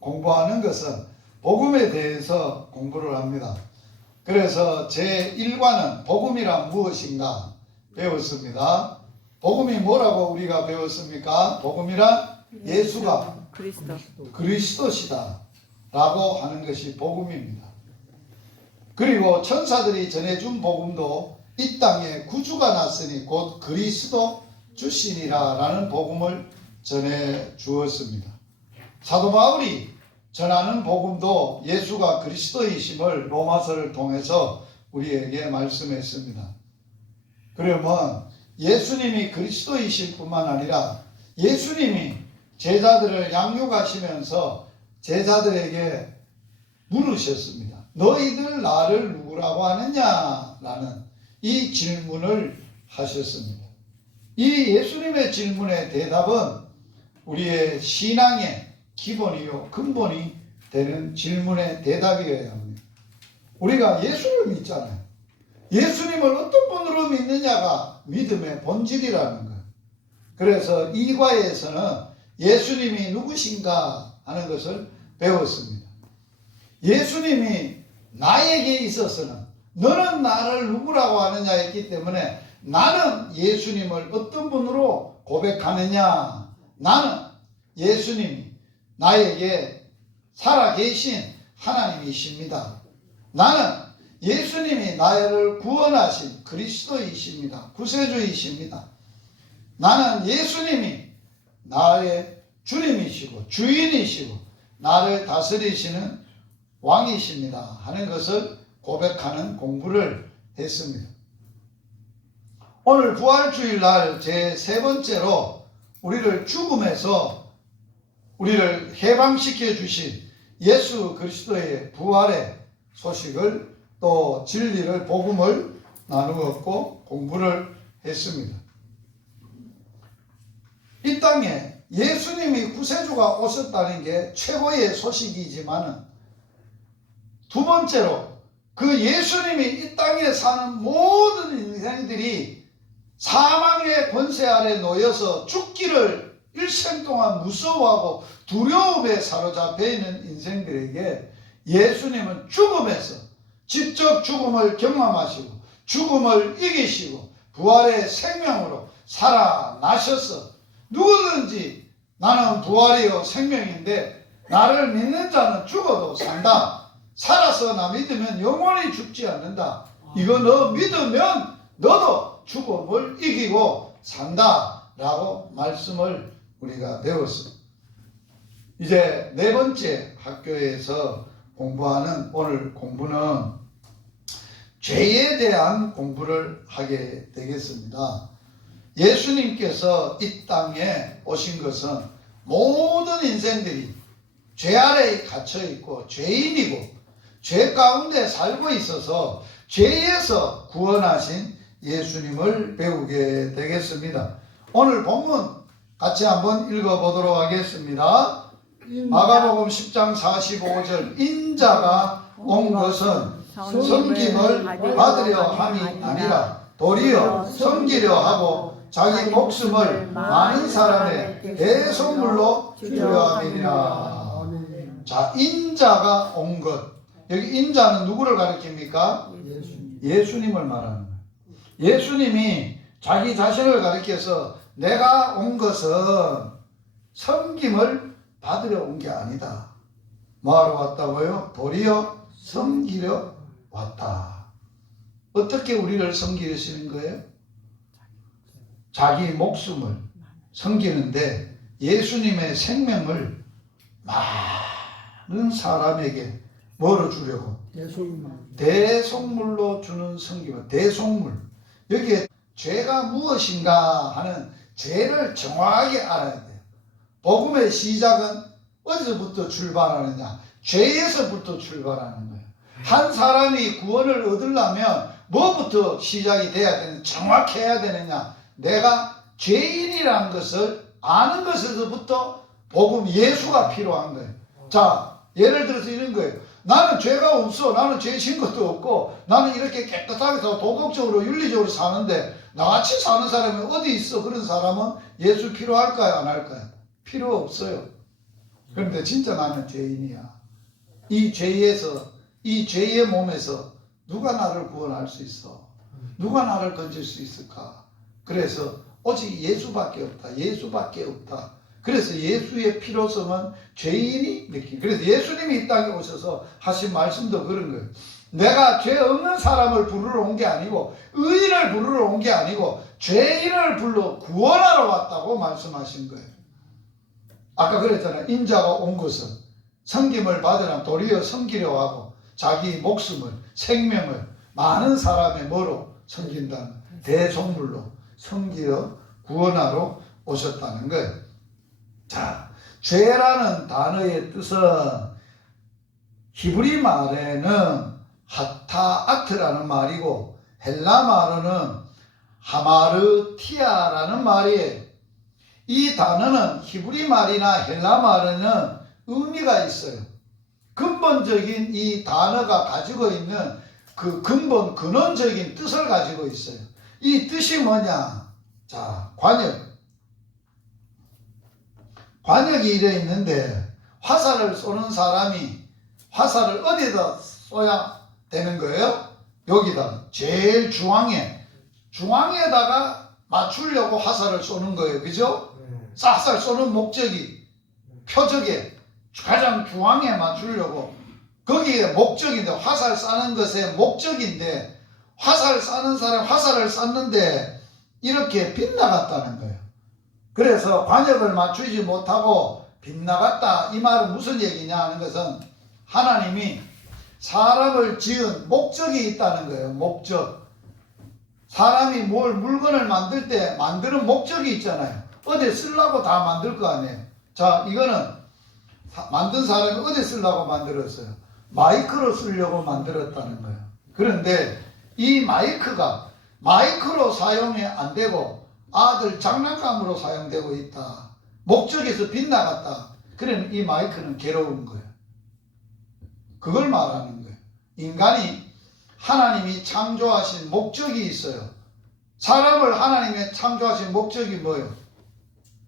공부하는 것은 복음에 대해서 공부를 합니다. 그래서 제1과는 복음이란 무엇인가 배웠습니다. 복음이 뭐라고 우리가 배웠습니까? 복음이란 예수가 그리스도시다 라고 하는 것이 복음입니다. 그리고 천사들이 전해준 복음도 이 땅에 구주가 났으니 곧 그리스도 주시니라 라는 복음을 전해 주었습니다. 사도 바울이 전하는 복음도 예수가 그리스도이심을 로마서를 통해서 우리에게 말씀했습니다. 그러면 예수님이 그리스도이실 뿐만 아니라 예수님이 제자들을 양육하시면서 제자들에게 물으셨습니다. 너희들 나를 누구라고 하느냐? 라는 이 질문을 하셨습니다. 이 예수님의 질문의 대답은 우리의 신앙의 기본이요 근본이 되는 질문의 대답이어야 합니다. 우리가 예수를 믿잖아요. 예수님을 어떤 분으로 믿느냐가 믿음의 본질이라는 거예요. 그래서 이 과에서는 예수님이 누구신가 하는 것을 배웠습니다. 예수님이 나에게 있어서는 너는 나를 누구라고 하느냐 했기 때문에 나는 예수님을 어떤 분으로 고백하느냐, 나는 예수님이 나에게 살아계신 하나님이십니다. 나는 예수님이 나를 구원하신 그리스도이십니다. 구세주이십니다. 나는 예수님이 나의 주님이시고 주인이시고 나를 다스리시는 왕이십니다 하는 것을 고백하는 공부를 했습니다. 오늘 부활주일날 제 세 번째로 우리를 죽음에서 우리를 해방시켜 주신 예수 그리스도의 부활의 소식을 또 진리를 복음을 나누었고 공부를 했습니다. 이 땅에 예수님이 구세주가 오셨다는 게 최고의 소식이지만 두 번째로 그 예수님이 이 땅에 사는 모든 인생들이 사망의 권세 아래 놓여서 죽기를 일생 동안 무서워하고 두려움에 사로잡혀 있는 인생들에게 예수님은 죽음에서 직접 죽음을 경험하시고 죽음을 이기시고 부활의 생명으로 살아나셔서 누구든지 나는 부활이요 생명인데 나를 믿는 자는 죽어도 산다. 살아서 나 믿으면 영원히 죽지 않는다. 이거 너 믿으면 너도 죽음을 이기고 산다 라고 말씀을 우리가 배웠습니다. 이제 네 번째 학교에서 공부하는 오늘 공부는 죄에 대한 공부를 하게 되겠습니다. 예수님께서 이 땅에 오신 것은 모든 인생들이 죄 아래에 갇혀 있고 죄인이고 죄 가운데 살고 있어서 죄에서 구원하신 예수님을 배우게 되겠습니다. 오늘 본문 같이 한번 읽어보도록 하겠습니다. 마가복음 10장 45절 인자가 온 것은 섬김을 받으려 함이 아니라 도리어 섬기려 하고 자기 목숨을 많은 사람의 대속물로 주려 함이니라. 자, 인자가 온 것. 여기 인자는 누구를 가리킵니까? 예수님을 말하는 거예요. 예수님이 자기 자신을 가리켜서 내가 온 것은 섬김을 받으려 온 게 아니다. 뭐하러 왔다고요? 도리어 섬기려 왔다. 어떻게 우리를 섬기시는 거예요? 자기 목숨을 섬기는데 예수님의 생명을 많은 사람에게 뭐로 주려고? 대속물로 주는 섬김은 대속물. 여기에 죄가 무엇인가 하는 죄를 정확하게 알아야 돼요. 복음의 시작은 어디서부터 출발하느냐? 죄에서부터 출발하는 거예요. 한 사람이 구원을 얻으려면 뭐부터 시작이 돼야 되느냐? 정확해야 되느냐? 내가 죄인이라는 것을 아는 것에서부터 복음 예수가 필요한 거예요. 자, 예를 들어서 이런 거예요. 나는 죄가 없어. 나는 죄 진 것도 없고 나는 이렇게 깨끗하게 도덕적으로 윤리적으로 사는데 나같이 사는 사람이 어디 있어? 그런 사람은 예수 필요할까요? 안 할까요? 필요 없어요. 그런데 진짜 나는 죄인이야. 이 죄에서, 이 죄의 몸에서 누가 나를 구원할 수 있어? 누가 나를 건질 수 있을까? 그래서 오직 예수밖에 없다. 예수밖에 없다. 그래서 예수의 필요성은 죄인이 느끼. 그래서 예수님이 이 땅에 오셔서 하신 말씀도 그런 거예요. 내가 죄 없는 사람을 부르러 온 게 아니고 의인을 부르러 온 게 아니고 죄인을 불러 구원하러 왔다고 말씀하신 거예요. 아까 그랬잖아요. 인자가 온 것은 섬김을 받으라 도리어 섬기려 하고 자기 목숨을 생명을 많은 사람의 뭐로 섬긴다는 대속물로 섬기려 구원하러 오셨다는 거예요. 자, 죄라는 단어의 뜻은 히브리 말에는 하타아트라는 말이고 헬라 말로는 하마르티아라는 말이에요. 이 단어는 히브리 말이나 헬라 말에는 의미가 있어요. 근본적인 이 단어가 가지고 있는 그 근본 근원적인 뜻을 가지고 있어요. 이 뜻이 뭐냐? 자, 관역이 이래 있는데 화살을 쏘는 사람이 화살을 어디다 쏘야 되는 거예요? 여기다 제일 중앙에다가 맞추려고 화살을 쏘는 거예요. 그죠? 화살 쏘는 목적이 표적에 가장 중앙에 맞추려고 거기에 목적인데 화살 쏘는 것의 목적인데 화살 쏘는 사람 화살을 쐈는데 이렇게 빗나갔다는 거예요. 그래서 관역을 맞추지 못하고 빗나갔다. 이 말은 무슨 얘기냐 하는 것은 하나님이 사람을 지은 목적이 있다는 거예요. 목적. 사람이 물건을 만들 때 만드는 목적이 있잖아요. 어디 쓰려고 다 만들 거 아니에요. 자, 이거는 만든 사람이 어디 쓰려고 만들었어요? 마이크로 쓰려고 만들었다는 거예요. 그런데 이 마이크로 사용이 안 되고 아들 장난감으로 사용되고 있다. 목적에서 빗나갔다. 그러면 이 마이크는 괴로운 거예요. 그걸 말하는 거예요. 인간이 하나님이 창조하신 목적이 있어요. 사람을 하나님의 창조하신 목적이 뭐예요?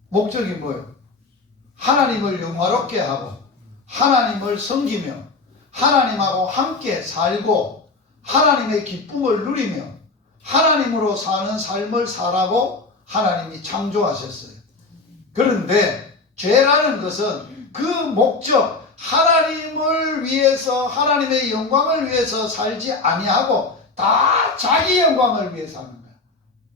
목적이 뭐예요? 하나님을 영화롭게 하고 하나님을 섬기며 하나님하고 함께 살고 하나님의 기쁨을 누리며 하나님으로 사는 삶을 살라고 하나님이 창조하셨어요. 그런데 죄라는 것은 그 목적 하나님을 위해서 하나님의 영광을 위해서 살지 아니하고 다 자기 영광을 위해서 하는 거야.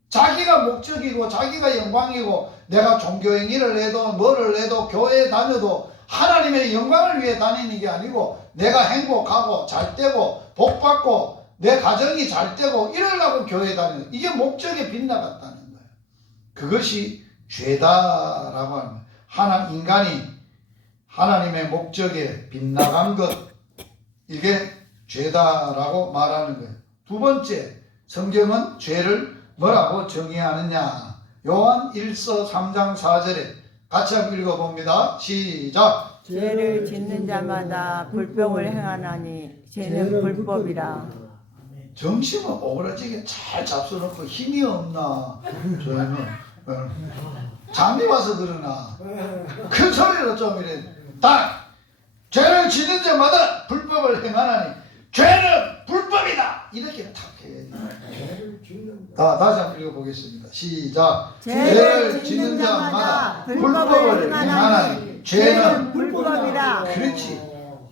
자기가 목적이고 자기가 영광이고 내가 종교행위를 해도 뭐를 해도 교회에 다녀도 하나님의 영광을 위해 다니는 게 아니고 내가 행복하고 잘 되고 복 받고 내 가정이 잘 되고 이러려고 교회에 다니는 이게 목적에 빗나갔다는 거예요. 그것이 죄다라고 합니다. 인간이 하나님의 목적에 빗나간 것 이게 죄다라고 말하는 거예요. 두 번째, 성경은 죄를 뭐라고 정의하느냐? 요한 1서 3장 4절에 같이 한번 읽어봅니다. 시작. 죄를 짓는 자마다 불법을 행하나니 죄는 불법이라. 정신은 오그라지게 잘 잡숴놓고 힘이 없나? 저희는 잠이 와서 그러나 큰 소리로 좀 이래 딱 죄를 짓는 자마다 불법을 행하나니 죄는 불법이다 이렇게 탁 해야지. 다시 한번 읽어보겠습니다. 시작. 죄를 짓는 자마다 불법을 행하나니 죄는 불법이다. 그렇지.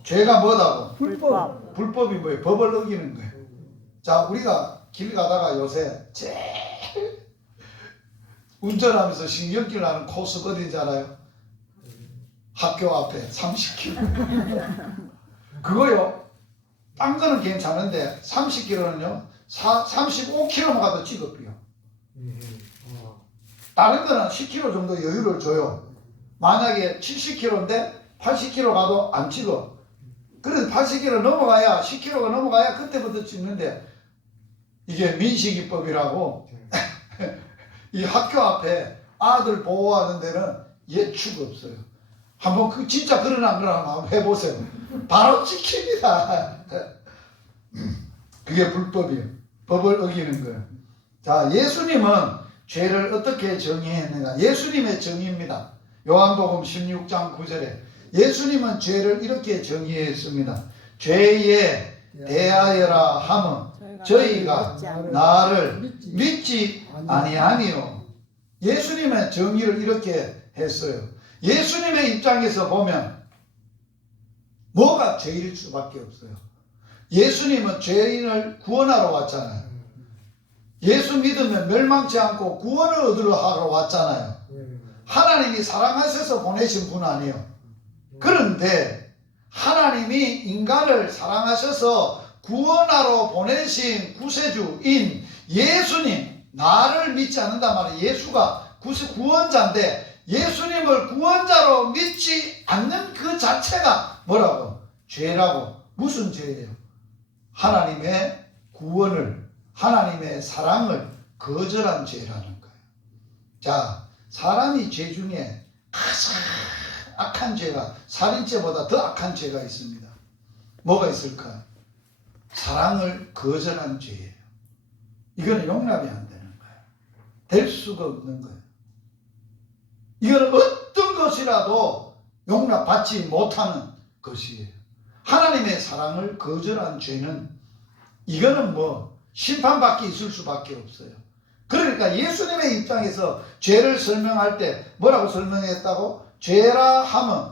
죄가 뭐다고? 불법. 불법이 뭐예요? 법을 어기는 거예요. 자, 우리가 길 가다가 요새 제일 운전하면서 신경질 나는 코스 어딘지 알아요? 학교 앞에 30km. 그거요. 딴 거는 괜찮은데 30km는요. 35km만 가도 찍어요. 다른 거는 10km 정도 여유를 줘요. 만약에 70km인데 80km 가도 안 찍어. 그래서 80km 넘어가야 10km가 넘어가야 그때부터 찍는데 이게 민식이법이라고 이 학교 앞에 아들 보호하는 데는 예추가 없어요. 한번 진짜 그러나 한번 해보세요. 바로 찍힙니다. 그게 불법이에요. 법을 어기는 거예요. 자, 예수님은 죄를 어떻게 정의했는가? 예수님의 정의입니다. 요한복음 16장 9절에 예수님은 죄를 이렇게 정의했습니다. 죄에 대하여라 함은 저희가 나를 믿지 아니하니요. 예수님의 정의를 이렇게 했어요. 예수님의 입장에서 보면 뭐가 죄일 수밖에 없어요. 예수님은 죄인을 구원하러 왔잖아요. 예수 믿으면 멸망치 않고 구원을 얻으러 하러 왔잖아요. 하나님이 사랑하셔서 보내신 분 아니에요. 그런데 하나님이 인간을 사랑하셔서 구원하러 보내신 구세주인 예수님, 나를 믿지 않는단 말이에요. 예수가 구원자인데 예수님을 구원자로 믿지 않는 그 자체가 뭐라고? 죄라고. 무슨 죄예요? 하나님의 구원을, 하나님의 사랑을 거절한 죄라는 거예요. 자, 사람이 죄 중에 가장 악한 죄가, 살인죄보다 더 악한 죄가 있습니다. 뭐가 있을까요? 사랑을 거절한 죄예요. 이거는 용납이 안 되는 거예요. 될 수가 없는 거예요. 이거는 어떤 것이라도 용납받지 못하는 것이에요. 하나님의 사랑을 거절한 죄는 이거는 뭐 심판받기 있을 수밖에 없어요. 그러니까 예수님의 입장에서 죄를 설명할 때 뭐라고 설명했다고? 죄라 함은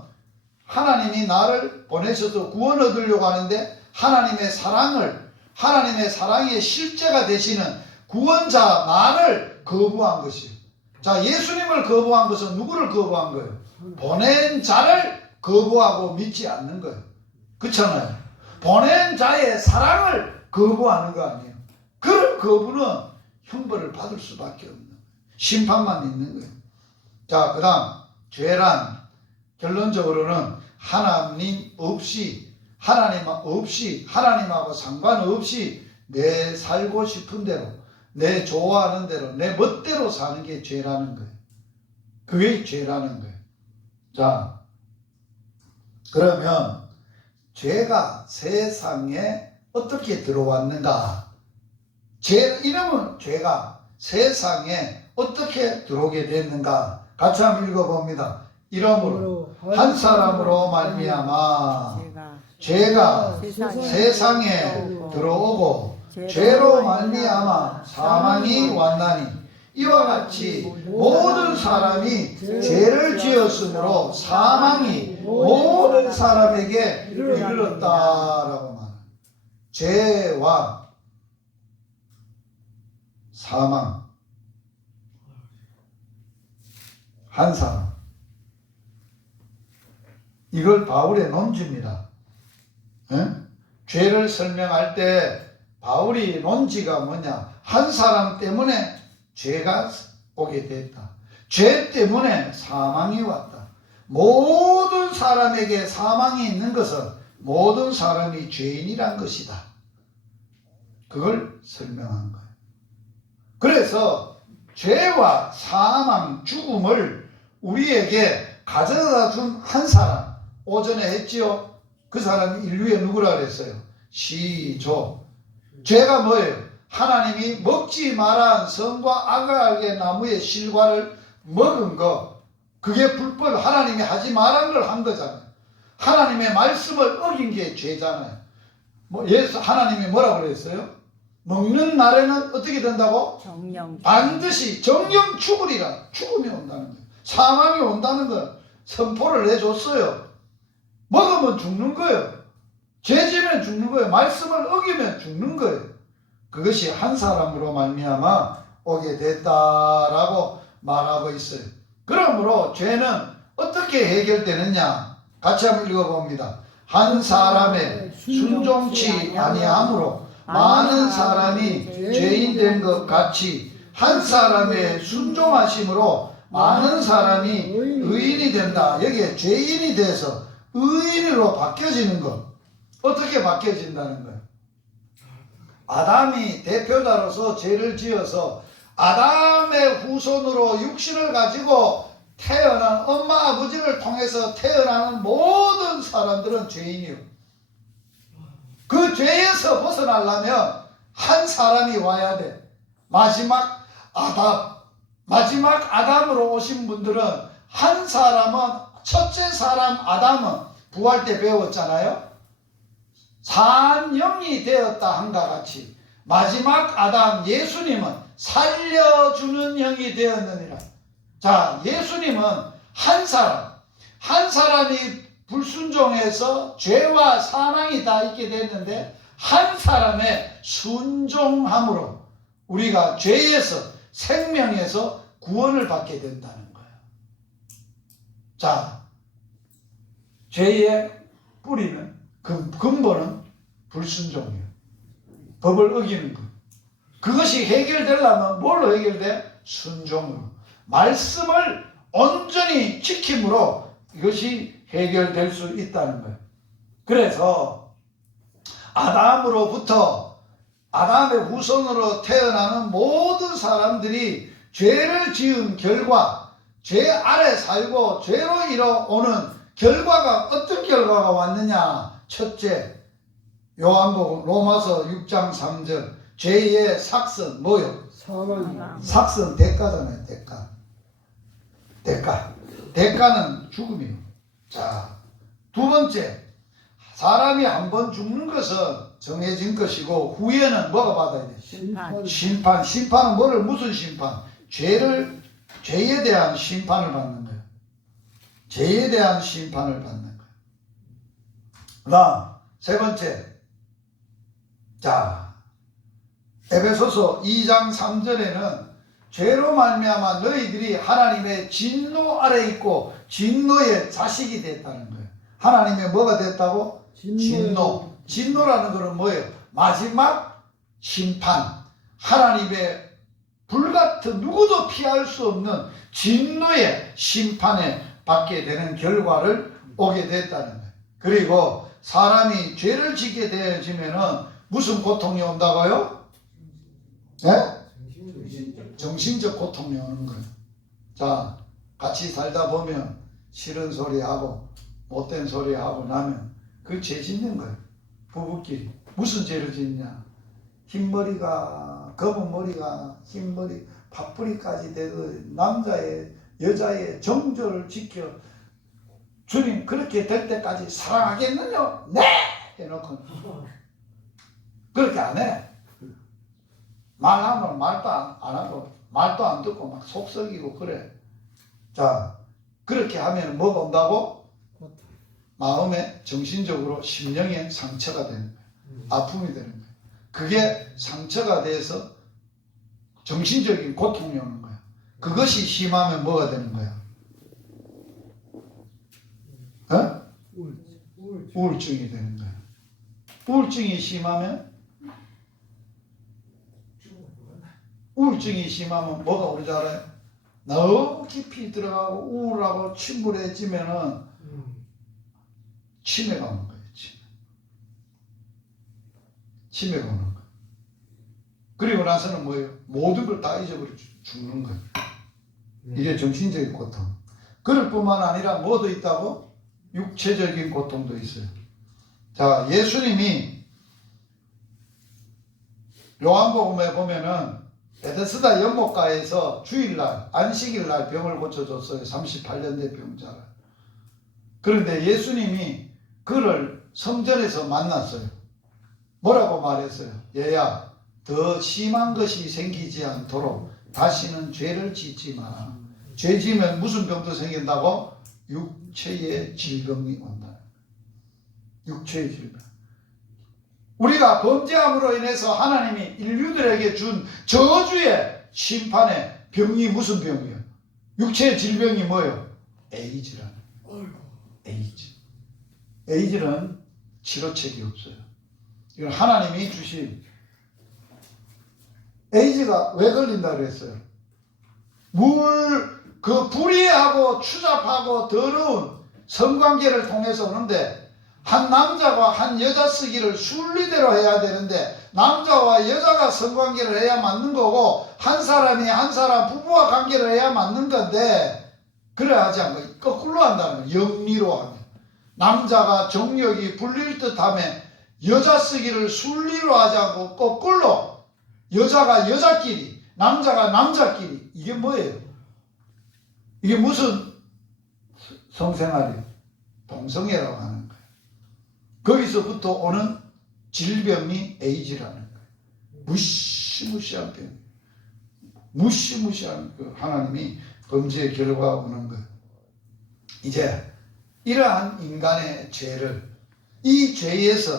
하나님이 나를 보내셔서 구원 얻으려고 하는데 하나님의 사랑의 실제가 되시는 구원자 나를 거부한 것이에요. 자, 예수님을 거부한 것은 누구를 거부한 거예요? 보낸 자를 거부하고 믿지 않는 거예요. 그렇잖아요. 보낸 자의 사랑을 거부하는 거 아니에요. 그런 거부는 형벌을 받을 수밖에 없는 거예요. 심판만 있는 거예요. 자, 그 다음 죄란 결론적으로는 하나님하고 상관없이 내 살고 싶은 대로, 내 좋아하는 대로, 내 멋대로 사는 게 죄라는 거예요. 그게 죄라는 거예요. 자, 그러면 죄가 세상에 어떻게 들어왔는가? 이름은 죄가 세상에 어떻게 들어오게 됐는가? 같이 한번 읽어봅니다. 이러므로 한 사람으로 말미암아 죄가 세상에 들어오고 죄로 말미암아 사망이 왔나니 이와 같이 모든 사람이 죄를 지었으므로 사망이 모든 사람에게 이르렀다라고 말합니다. 죄와 사망, 한 사람, 이걸 바울의 논지입니다. 죄를 설명할 때 바울이 논지가 뭐냐? 한 사람 때문에 죄가 오게 됐다. 죄 때문에 사망이 왔다. 모든 사람에게 사망이 있는 것은 모든 사람이 죄인이란 것이다. 그걸 설명한 거예요. 그래서 죄와 사망, 죽음을 우리에게 가져다 준 한 사람, 오전에 했지요. 그 사람이 인류의 누구라 그랬어요? 시조. 죄가 뭐예요? 하나님이 먹지 말한 선과 악악의 나무의 실과를 먹은 거, 그게 불법, 하나님이 하지 말한 걸 한 거잖아요. 하나님의 말씀을 어긴 게 죄잖아요. 하나님이 뭐라고 그랬어요? 먹는 날에는 어떻게 된다고? 반드시 정령 죽으리라. 죽음이 온다는 거예요. 사망이 온다는 걸 선포를 해줬어요. 먹으면 죽는 거예요. 죄지면 죽는 거예요. 말씀을 어기면 죽는 거예요. 그것이 한 사람으로 말미암아 오게 됐다라고 말하고 있어요. 그러므로 죄는 어떻게 해결되느냐? 같이 한번 읽어봅니다. 한 사람의 순종치 아니함으로 많은 사람이 죄인 된 것 같이 한 사람의 순종하심으로 많은 사람이 의인이 된다. 여기에 죄인이 돼서 의인으로 바뀌어지는 것. 어떻게 바뀌어진다는 거예요? 아담이 대표자로서 죄를 지어서 아담의 후손으로 육신을 가지고 태어난 엄마 아버지를 통해서 태어나는 모든 사람들은 죄인이요. 그 죄에서 벗어나려면 한 사람이 와야 돼. 마지막 아담으로 오신 분들은 한 사람은 첫째 사람 아담은 부활 때 배웠잖아요. 산 영이 되었다 한가 같이 마지막 아담 예수님은 살려주는 영이 되었느니라. 자, 예수님은 한 사람이 불순종해서 죄와 사망이 다 있게 됐는데 한 사람의 순종함으로 우리가 죄에서 생명에서 구원을 받게 된다는 거예요. 자, 죄의 뿌리는 근본은 불순종이에요. 법을 어기는 것. 그것이 해결되려면 뭘로 해결돼? 순종으로. 말씀을 온전히 지킴으로 이것이 해결될 수 있다는 거예요. 그래서 아담으로부터 아담의 후손으로 태어나는 모든 사람들이 죄를 지은 결과 죄 아래 살고 죄로 이뤄오는 결과가 어떤 결과가 왔느냐? 첫째, 요한복음 로마서 6장 3절 죄의 삭선 뭐요? 삭선 대가잖아요. 대가는 죽음이에요. 자, 두 번째, 사람이 한번 죽는 것은 정해진 것이고 후에는 뭐가 받아야 돼? 심판은 뭐를 무슨 심판? 죄에 대한 심판을 받는 거예요. 죄에 대한 심판을 받는 거예요. 그다음 세 번째, 자, 에베소서 2장 3절에는 죄로 말미암아 너희들이 하나님의 진노 아래 있고 진노의 자식이 됐다는 거예요. 하나님의 뭐가 됐다고? 진노라는 것은 뭐예요? 마지막 심판. 하나님의 불같은 누구도 피할 수 없는 진노의 심판에 받게 되는 결과를 오게 됐다는 거예요. 그리고 사람이 죄를 짓게 되어지면은 무슨 고통이 온다고요? 네? 정신적 고통이 오는 거예요. 자, 같이 살다 보면 싫은 소리 하고 못된 소리 하고 나면 그 죄 짓는 거예요. 부부끼리. 무슨 죄를 짓냐? 흰머리가, 검은 머리가 흰머리, 팥뿌리까지 돼서 남자의, 여자의 정조를 지켜 주님 그렇게 될 때까지 사랑하겠느냐? 네! 해놓고 그렇게 안 해. 말하면 말도 안 하고 말도 안 듣고 막 속썩이고 그래. 자, 그렇게 하면 뭐가 온다고? 마음에 정신적으로 심령에 상처가 되는 거예요. 아픔이 되는 거예요. 그게 상처가 돼서 정신적인 고통이 오는 거예요. 그것이 심하면 뭐가 되는 거야? 어? 우울증이 되는 거예요. 우울증이 심하면 뭐가 오는지 알아요? 너무 깊이 들어가고 우울하고 침울해지면은 치매가 오는 거예요. 치매가 오는 거예요. 그리고 나서는 뭐예요? 모든 걸 다 잊어버려 죽는 거예요. 이게 정신적인 고통. 그럴 뿐만 아니라 뭐도 있다고? 육체적인 고통도 있어요. 자, 예수님이 요한복음에 보면은 베데스다 연못가에서 주일날, 안식일날 병을 고쳐줬어요. 38년 된 병자를. 그런데 예수님이 그를 성전에서 만났어요. 뭐라고 말했어요? 얘야, 더 심한 것이 생기지 않도록 다시는 죄를 짓지 마라. 죄 지면 무슨 병도 생긴다고? 육체의 질병이 온다. 육체의 질병. 우리가 범죄함으로 인해서 하나님이 인류들에게 준 저주의 심판의 병이 무슨 병이에요? 육체의 질병이 뭐예요? 에이즈라는 거예요. 에이즈는 치료책이 없어요. 이건 하나님이 주신. 에이즈가 왜 걸린다 그랬어요? 그 불의하고 추잡하고 더러운 성관계를 통해서 오는데, 한 남자가 한 여자 쓰기를 순리대로 해야 되는데 남자와 여자가 성관계를 해야 맞는 거고 한 사람이 한 사람 부부와 관계를 해야 맞는 건데 그래 하지 않고 거꾸로 한다는 거예요. 영리로 하면. 남자가 정력이 불릴 듯하며 여자 쓰기를 순리로 하지 않고 거꾸로 여자가 여자끼리 남자가 남자끼리. 이게 뭐예요? 이게 무슨 성생활이 동성애라고 하는 거예요. 거기서부터 오는 질병이 에이즈라는 거예요. 무시무시한 병, 무시무시한 그 하나님이 범죄의 결과가 오는 거예요. 이제 이러한 인간의 죄를, 이 죄에서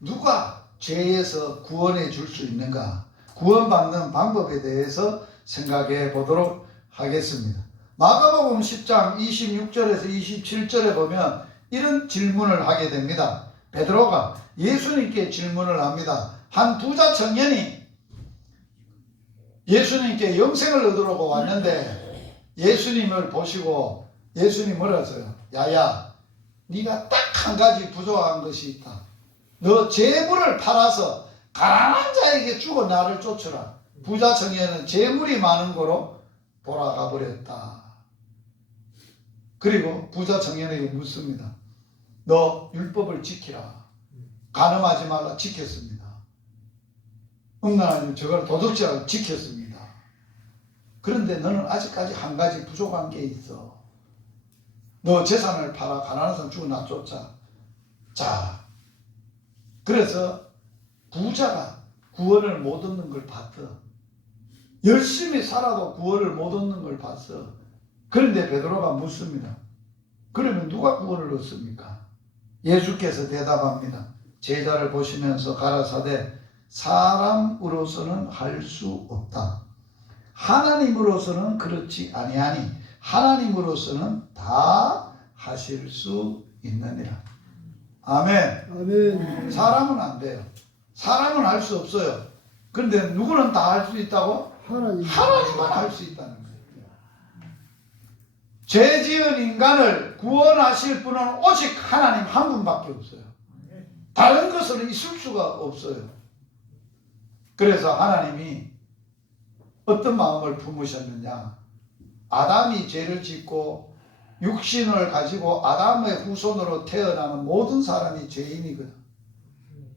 누가 죄에서 구원해 줄 수 있는가, 구원받는 방법에 대해서 생각해 보도록 하겠습니다. 마가복음 10장 26절에서 27절에 보면 이런 질문을 하게 됩니다. 베드로가 예수님께 질문을 합니다. 한 부자 청년이 예수님께 영생을 얻으려고 왔는데 예수님을 보시고 예수님 뭐라 했어요? 야야, 네가 딱 한 가지 부족한 것이 있다. 너 재물을 팔아서 가난한 자에게 주고 나를 쫓으라. 부자 청년은 재물이 많은 거로 돌아가 버렸다. 그리고 부자 청년에게 묻습니다. 너 율법을 지키라. 간음하지 말라. 지켰습니다. 음란하면 저걸 도둑질하고 지켰습니다. 그런데 너는 아직까지 한 가지 부족한 게 있어. 너 재산을 팔아 가난한 사람 주고 나 쫓아. 자, 그래서 부자가 구원을 못 얻는 걸 봤어. 열심히 살아도 구원을 못 얻는 걸 봤어. 그런데 베드로가 묻습니다. 그러면 누가 구원을 얻습니까? 예수께서 대답합니다. 제자를 보시면서 가라사대 사람으로서는 할 수 없다. 하나님으로서는 그렇지 아니하니 하나님으로서는 다 하실 수 있느니라. 아멘. 아멘. 사람은 안 돼요. 사람은 할 수 없어요. 그런데 누구는 다 할 수 있다고? 하나님만 할 수 있다는 거예요. 죄 지은 인간을 구원하실 분은 오직 하나님 한 분밖에 없어요. 다른 것은 있을 수가 없어요. 그래서 하나님이 어떤 마음을 품으셨느냐? 아담이 죄를 짓고 육신을 가지고 아담의 후손으로 태어나는 모든 사람이 죄인이거든.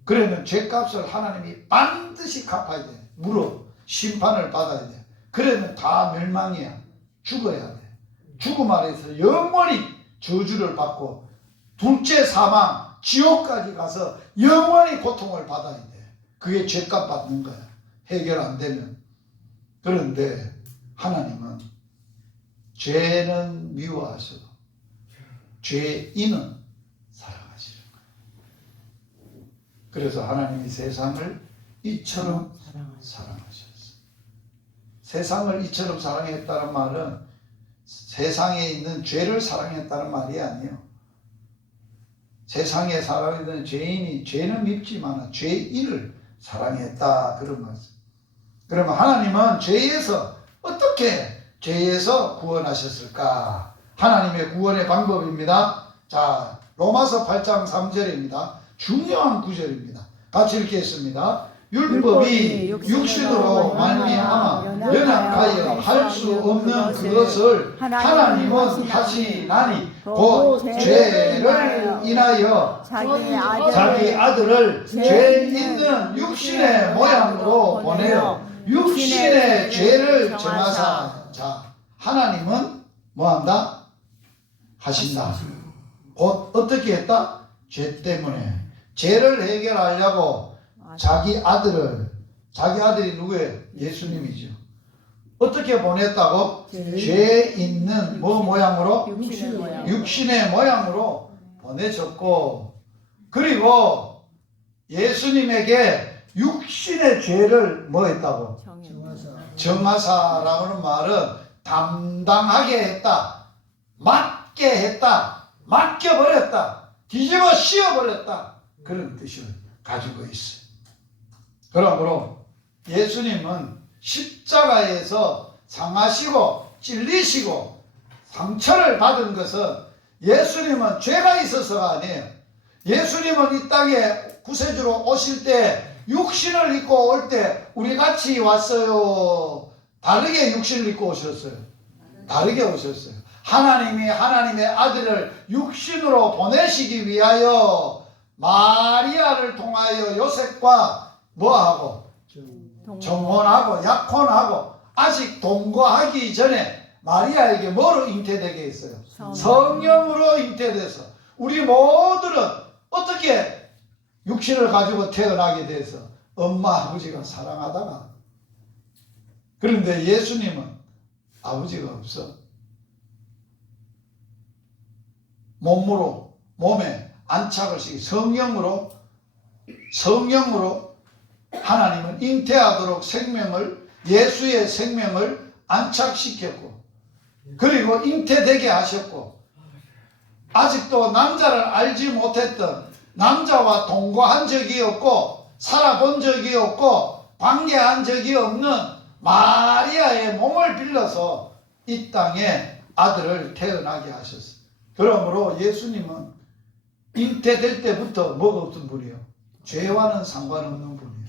그러면 죄값을 하나님이 반드시 갚아야 돼. 물어 심판을 받아야 돼. 그러면 다 멸망이야. 죽어야 돼. 죽음 아래에서 영원히 저주를 받고 둘째 사망 지옥까지 가서 영원히 고통을 받아야 돼. 그게 죄값 받는 거야. 해결 안 되면. 그런데 하나님은 죄는 미워하셔도 죄인은 사랑하시는 거예요. 그래서 하나님이 세상을 이처럼 사랑하셨어요. 세상을 이처럼 사랑했다는 말은 세상에 있는 죄를 사랑했다는 말이 아니에요. 세상에 살아있는 죄인이 죄는 밉지만 죄인을 사랑했다, 그런 말씀. 그러면 하나님은 죄에서 어떻게 죄에서 구원하셨을까? 하나님의 구원의 방법입니다. 자, 로마서 8장 3절입니다. 중요한 구절입니다. 같이 읽겠습니다. 율법이 육신으로 말미암아 연약하여 할 수 없는 그것을 하나님은 하시나니 곧 죄를 인하여 자기 아들을 죄 있는 육신의 모양으로 보내어 육신의 죄를 정하사. 자, 하나님은 뭐한다? 하신다. 곧 어떻게 했다? 죄 때문에 죄를 해결하려고 자기 아들이 누구예요? 예수님이죠. 어떻게 보냈다고? 죄 있는 뭐 모양으로? 육신의 모양으로 보내셨고, 그리고 예수님에게 육신의 죄를 뭐 했다고? 정하사라고 하는 말은 담당하게 했다, 맡게 했다, 맡겨버렸다, 뒤집어 씌워버렸다, 그런 뜻을 가지고 있어요. 그러므로 예수님은 십자가에서 상하시고 찔리시고 상처를 받은 것은 예수님은 죄가 있어서가 아니에요. 예수님은 이 땅에 구세주로 오실 때 육신을 입고 올 때 우리 같이 왔어요? 다르게 육신을 입고 오셨어요? 다르게 오셨어요. 하나님이 하나님의 아들을 육신으로 보내시기 위하여 마리아를 통하여 요셉과 뭐하고? 정혼하고 약혼하고 아직 동거하기 전에 마리아에게 뭐로 잉태되게 했어요? 성령. 성령으로 잉태돼서 우리 모두는 어떻게 육신을 가지고 태어나게 돼서 엄마 아버지가 사랑하다가, 그런데 예수님은 아버지가 없어. 몸에 안착을 시키 성령으로 하나님은 잉태하도록 예수의 생명을 안착시켰고, 그리고 잉태되게 하셨고, 아직도 남자를 알지 못했던, 남자와 동거한 적이 없고 살아본 적이 없고 관계한 적이 없는 마리아의 몸을 빌려서 이 땅에 아들을 태어나게 하셨어요. 그러므로 예수님은 잉태될 때부터 뭐가 없던 분이에요? 죄와는 상관없는 분이에요.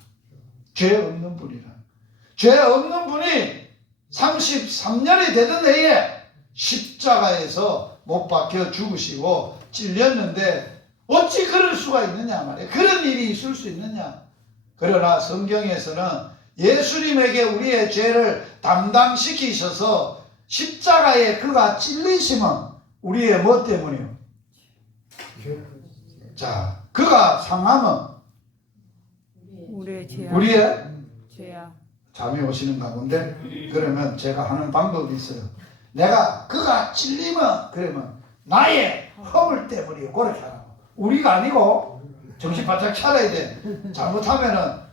죄 없는 분이라. 죄 없는 분이 33년이 되던 해에 십자가에서 못 박혀 죽으시고 찔렸는데 어찌 그럴 수가 있느냐 말이에요. 그런 일이 있을 수 있느냐. 그러나 성경에서는 예수님에게 우리의 죄를 담당시키셔서 십자가에 그가 찔리시면 우리의 뭐 때문이요? 자, 그가 상하면 우리의 죄야. 우리의 죄야. 잠이 오시는 가운데, 그러면 제가 하는 방법이 있어요. 그가 찔리면, 그러면 나의 허물 때문이에요. 그렇게 하라고. 우리가 아니고 정신 바짝 차려야 돼. 잘못하면은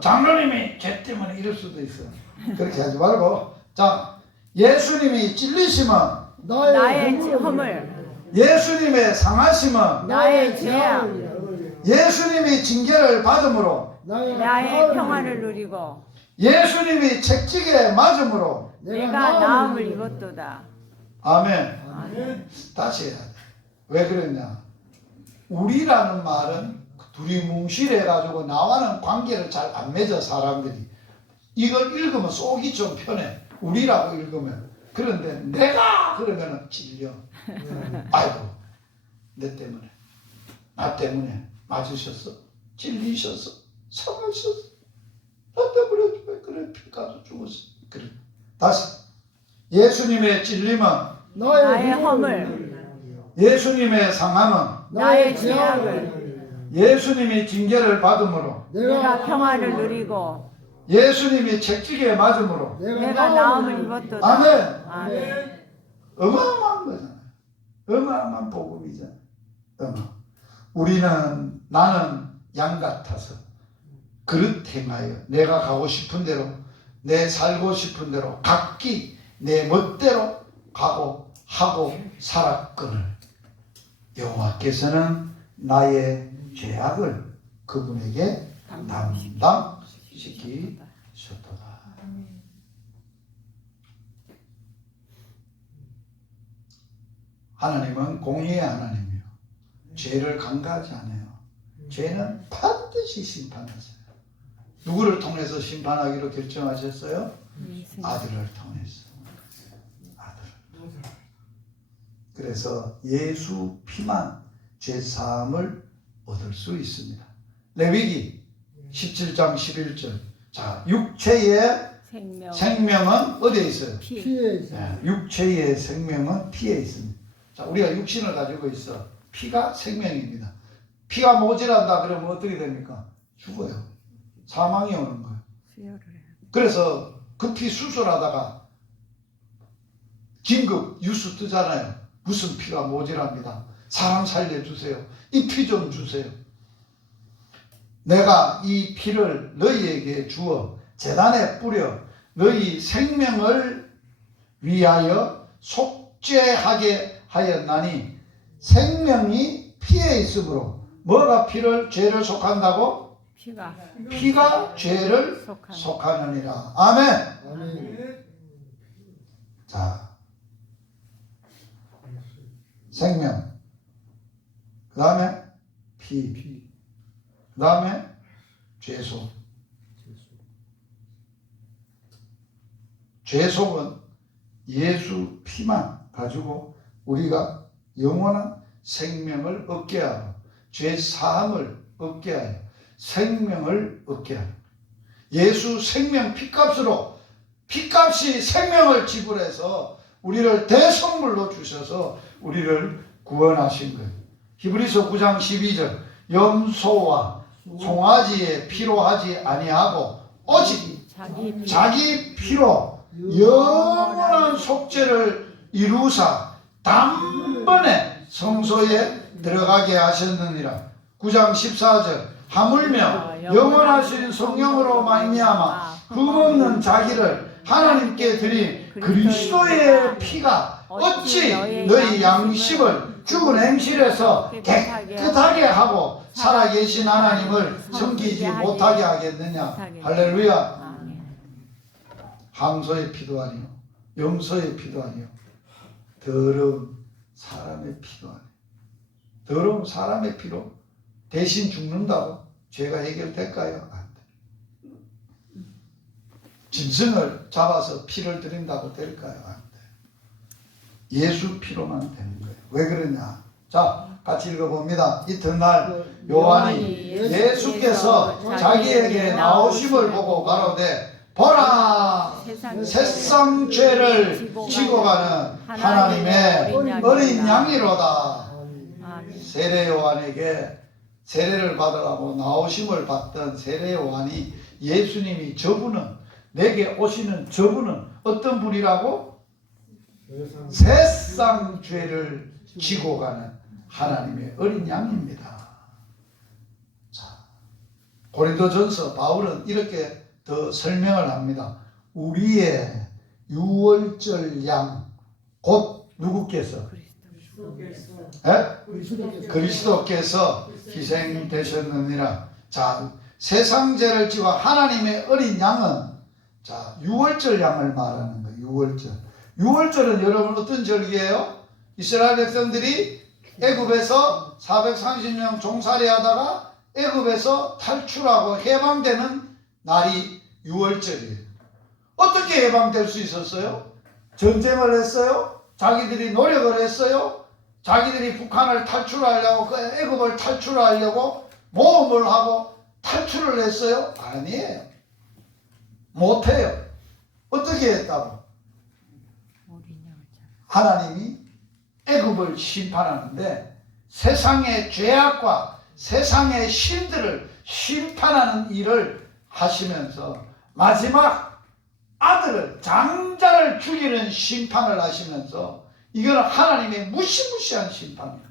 장로님이 죄 때문에 이럴 수도 있어요. 그렇게 하지 말고, 자, 예수님이 찔리시면 나의 허물. 예수님의 상하심은 나의 죄야. 예수님이 징계를 받음으로 나의 평안을 누리고 예수님이 책찍에 맞음으로 내가 나음을 입었도다. 아멘. 아멘. 다시 해야 돼. 왜 그랬냐? 우리라는 말은 두리뭉실해가지고 나와는 관계를 잘 안 맺어 사람들이. 이걸 읽으면 속이 좀 편해. 우리라고 읽으면. 그런데 내가 그러면 찔려. 아이고, 내 때문에, 나 때문에 맞으셨어, 찔리셨어, 상하셨어, 나 때문에 왜 그래, 피가서 죽었어. 그래. 다시, 예수님의 찔림은 나의 허물. 예수님의 상함은 나의 죄악을 예수님이 징계를 받음으로 내가 평안을 누리고 예수님이 책찍에 맞음으로 내가 나음을 입었도다. 아멘. 아멘. 어마어마한 거잖아요. 어마어마한 복음이잖아요. 나는 양 같아서 그릇 행하여 내가 가고 싶은 대로, 내 살고 싶은 대로 각기 내 멋대로 가고 하고 살았거늘 여호와께서는 나의 죄악을 그분에게 담당시키셨도다. 하나님은 공의의 하나님이요, 죄를 간과하지 않아요. 죄는 반드시 심판하세요. 누구를 통해서 심판하기로 결정하셨어요? 아들을 통해서. 그래서 예수 피만 죄사함을 얻을 수 있습니다. 레위기 17장 11절. 자, 육체의 생명은 어디에 있어요? 피에 있어요. 육체의 생명은 피에 있습니다. 자, 우리가 육신을 가지고 있어. 피가 생명입니다. 피가 모자란다 그러면 어떻게 됩니까? 죽어요. 사망이 오는 거예요. 그래서 급히 수술하다가 긴급 뉴스 뜨잖아요. 무슨 피가 모자랍니다. 사람 살려주세요. 이 피 좀 주세요. 내가 이 피를 너희에게 주어 제단에 뿌려 너희 생명을 위하여 속죄하게 하였나니, 생명이 피에 있으므로 뭐가 죄를 속한다고? 피가 죄를 속하느니라. 아멘. 자, 생명, 그 다음에 피, 그 다음에 죄속. 죄속은 예수 피만 가지고 우리가 영원한 생명을 얻게 하고 죄 사함을 얻게 하여 생명을 얻게 하여, 예수 생명 피값으로, 피값이 생명을 지불해서 우리를 대성물로 주셔서 우리를 구원하신 거예요. 히브리서 9장 12절 염소와 송아지의 피로 하지 아니하고 오직 자기 피로 영원한 속죄를 이루사 단번에 성소에 들어가게 하셨느니라. 9장 14절 하물며 영원하신 성령으로 말미암아 흠없는 자기를 하나님께 드린 그리스도의 피가 어찌 너희 양심을 죽은 행실에서 깨끗하게 하고 살아계신 하나님을 섬기지 못하게 하겠느냐. 할렐루야. 함소의 피도 아니요 염소의 피도 아니요 더러운 사람의 피도 아니요. 더러운 사람의 피로 대신 죽는다고 죄가 해결될까요? 안 돼. 짐승을 잡아서 피를 드린다고 될까요? 안 돼. 예수 피로만 되는 거예요. 왜 그러냐? 자, 같이 읽어봅니다. 이튿날 요한이 예수께서 자기에게 나오심을 보고 가로되 보라, 세상 죄를 지고 가는 하나님의 어린 양이로다. 세례 요한에게 세례를 받으라고 나오심을 받던 세례 요한이 예수님이 저분은 내게 오시는 저분은 어떤 분이라고? 세상 죄를 지고 가는 하나님의 어린 양입니다. 자, 고린도전서 바울은 이렇게 더 설명을 합니다. 우리의 유월절 양 곧 누구께서? 그리스도께서 희생되셨느니라. 자, 세상 죄를 지고 하나님의 어린 양은 자, 유월절 양을 말하는 거예요. 유월절. 유월절은 여러분 어떤 절기예요? 이스라엘 백성들이 애굽에서 430년 종살이 하다가 애굽에서 탈출하고 해방되는 날이 유월절이에요. 어떻게 해방될 수 있었어요? 전쟁을 했어요? 자기들이 노력을 했어요? 자기들이 북한을 탈출하려고 그 애굽을 탈출하려고 모험을 하고 탈출을 했어요? 아니에요. 못해요. 어떻게 했다고? 하나님이 애굽을 심판하는데 세상의 죄악과 세상의 신들을 심판하는 일을 하시면서 마지막 아들을 장자를 죽이는 심판을 하시면서 이거는 하나님의 무시무시한 심판이에요.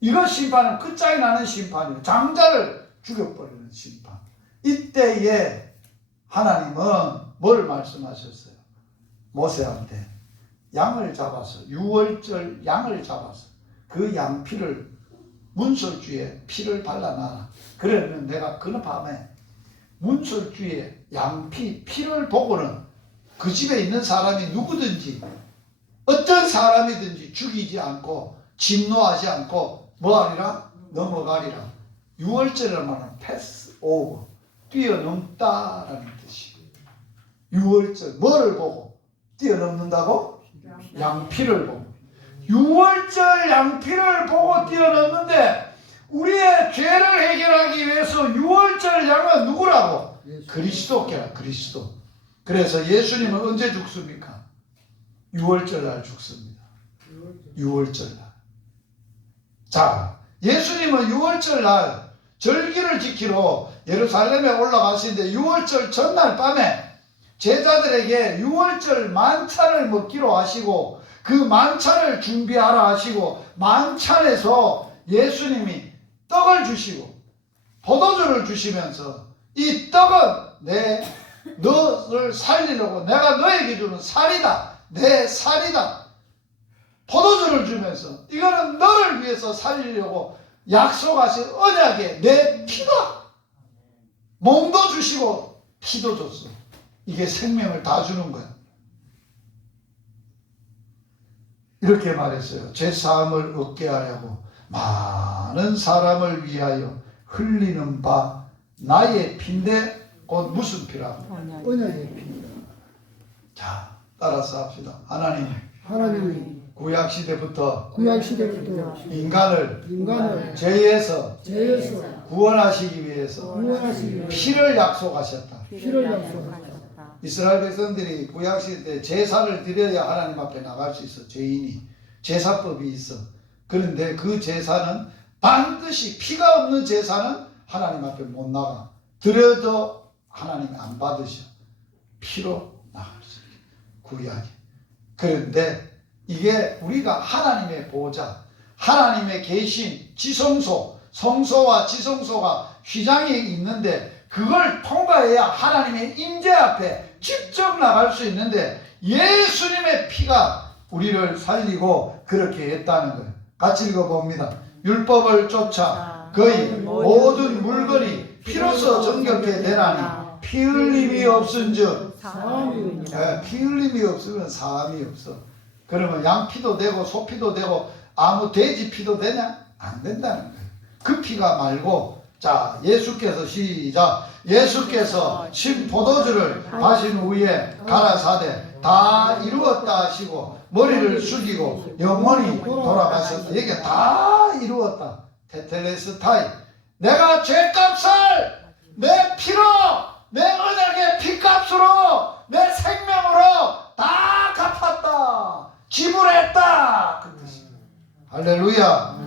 이런 심판은 끝장이 나는 심판이에요. 장자를 죽여버리는 심판. 이때에 하나님은 뭘 말씀하셨어요? 모세한테 양을 잡아서 유월절 양을 잡아서 그 양피를 문설주에 피를 발라놔라. 그러면 내가 그 밤에 문설주에 양피 피를 보고는 그 집에 있는 사람이 누구든지 어떤 사람이든지 죽이지 않고 진노하지 않고 뭐하리라? 넘어가리라. 유월절을 말하는 패스 오버 뛰어넘다라는 뜻이. 유월절 뭐를 보고 뛰어넘는다고? 양피를 보고. 유월절 양피를 보고 뛰어넘는데 우리의 죄를 해결하기 위해서 유월절 양은 누구라고? 그리스도께라. 그리스도. 그래서 예수님은 언제 죽습니까? 유월절 날 죽습니다. 유월절 날. 자, 예수님은 유월절 날 절기를 지키러 예루살렘에 올라가시는데 유월절 전날 밤에 제자들에게 유월절 만찬을 먹기로 하시고 그 만찬을 준비하라 하시고 만찬에서 예수님이 떡을 주시고 포도주를 주시면서 이 떡은 너를 살리려고 내가 너에게 주는 살이다. 내 살이다. 포도주를 주면서 이거는 너를 위해서 살리려고 약속하신 언약의 내 피다. 몸도 주시고 피도 줬어. 이게 생명을 다 주는 거야. 이렇게 말했어요. 죄사함을 얻게 하려고 많은 사람을 위하여 흘리는 바 나의 피인데 곧 무슨 피라고? 언약의 피입니다. 자, 따라서 합시다. 하나님이 구약시대부터 인간을 죄에서 죄에서 구원하시기 위해서 구원하시기 위해서 피를 약속하셨다. 피를 약속하셨다. 이스라엘 백성들이 구약시대 때 제사를 드려야 하나님 앞에 나갈 수 있어. 죄인이 제사법이 있어. 그런데 그 제사는 반드시 피가 없는 제사는 하나님 앞에 못 나가. 드려도 하나님이 안 받으셔. 피로 나갈 수 있게 구약이. 그런데 이게 우리가 하나님의 보좌, 하나님의 계신 지성소, 성소와 지성소가 휘장이 있는데 그걸 통과해야 하나님의 임재 앞에 직접 나갈 수 있는데 예수님의 피가 우리를 살리고 그렇게 했다는 거예요. 같이 읽어봅니다. 율법을 쫓아 거의 모든 물건이 피로써 정결케 되나니 피 흘림이 없은즉 피 흘림이 없으면 사함이 없어. 그러면 양피도 되고 소피도 되고 아무 돼지 피도 되냐? 안 된다는 거예요. 그 피가 말고 자 예수께서 시작 예수께서 신 포도주를 하신 후에 가라사대 다 이루었다 하시고 머리를 숙이고 영원히 돌아가셨다. 이게 다 이루었다. 테텔레스타이 내가 죄값을 내 피로 내 언약의 피값으로 내 생명으로 다 갚았다. 지불했다. 그 뜻입니다. 할렐루야.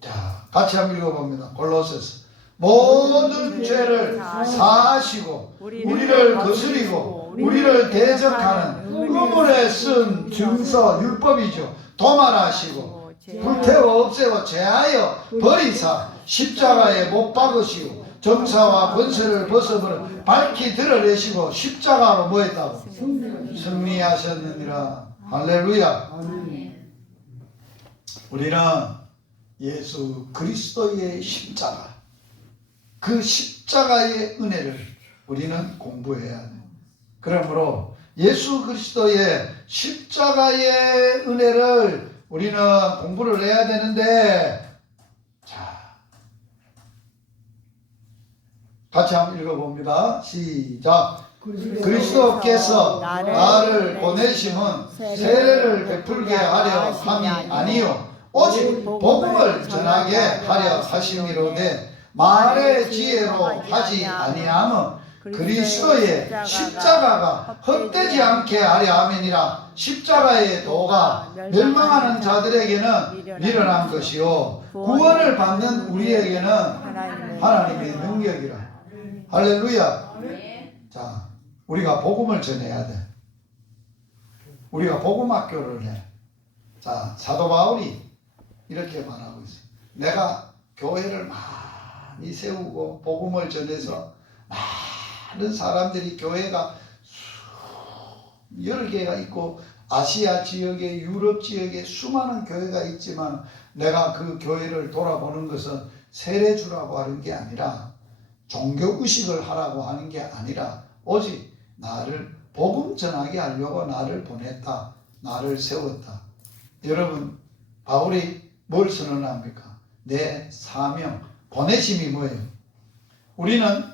자, 같이 한번 읽어봅니다. 골로새서 모든 죄를 사하시고 우리를 거스리고 우리를 대적하는 의문에 쓴 증서 율법이죠. 도말하시고 불태워 없애고 제하여 버리사 십자가에 못 박으시고 정사와 권세를 벗어버려 밝히 드러내시고 십자가로 뭐 했다고? 승리하셨느니라. 할렐루야. 우리는 예수 그리스도의 십자가, 그 십자가의 은혜를 우리는 공부해야 돼. 그러므로 예수 그리스도의 십자가의 은혜를 우리는 공부를 해야 되는데, 자, 같이 한번 읽어봅니다. 시작. 그리스도께서 나를 보내심은 세례를 베풀게 하려 함이 아니요 오직 복음을 전하게 하려 하심이로되 말의 지혜로 하지 아니함은 그리스도의 십자가가 헛되지 않게 하려 함이니라. 십자가의 도가 멸망하는 자들에게는 미련한 것이요 구원을 받는 우리에게는 하나님의 능력이라. 할렐루야. 자, 우리가 복음을 전해야 돼. 우리가 복음 학교를 해. 자, 사도 바울이 이렇게 말하고 있어요. 내가 교회를 많이 세우고 복음을 전해서 많은 사람들이 교회가 여러 개가 있고 아시아 지역에 유럽 지역에 수많은 교회가 있지만 내가 그 교회를 돌아보는 것은 세례 주라고 하는 게 아니라 종교 의식을 하라고 하는 게 아니라 오직 나를 복음 전하게 하려고 나를 보냈다. 나를 세웠다. 여러분, 바울이 뭘 선언합니까? 내 사명, 보내심이 뭐예요? 우리는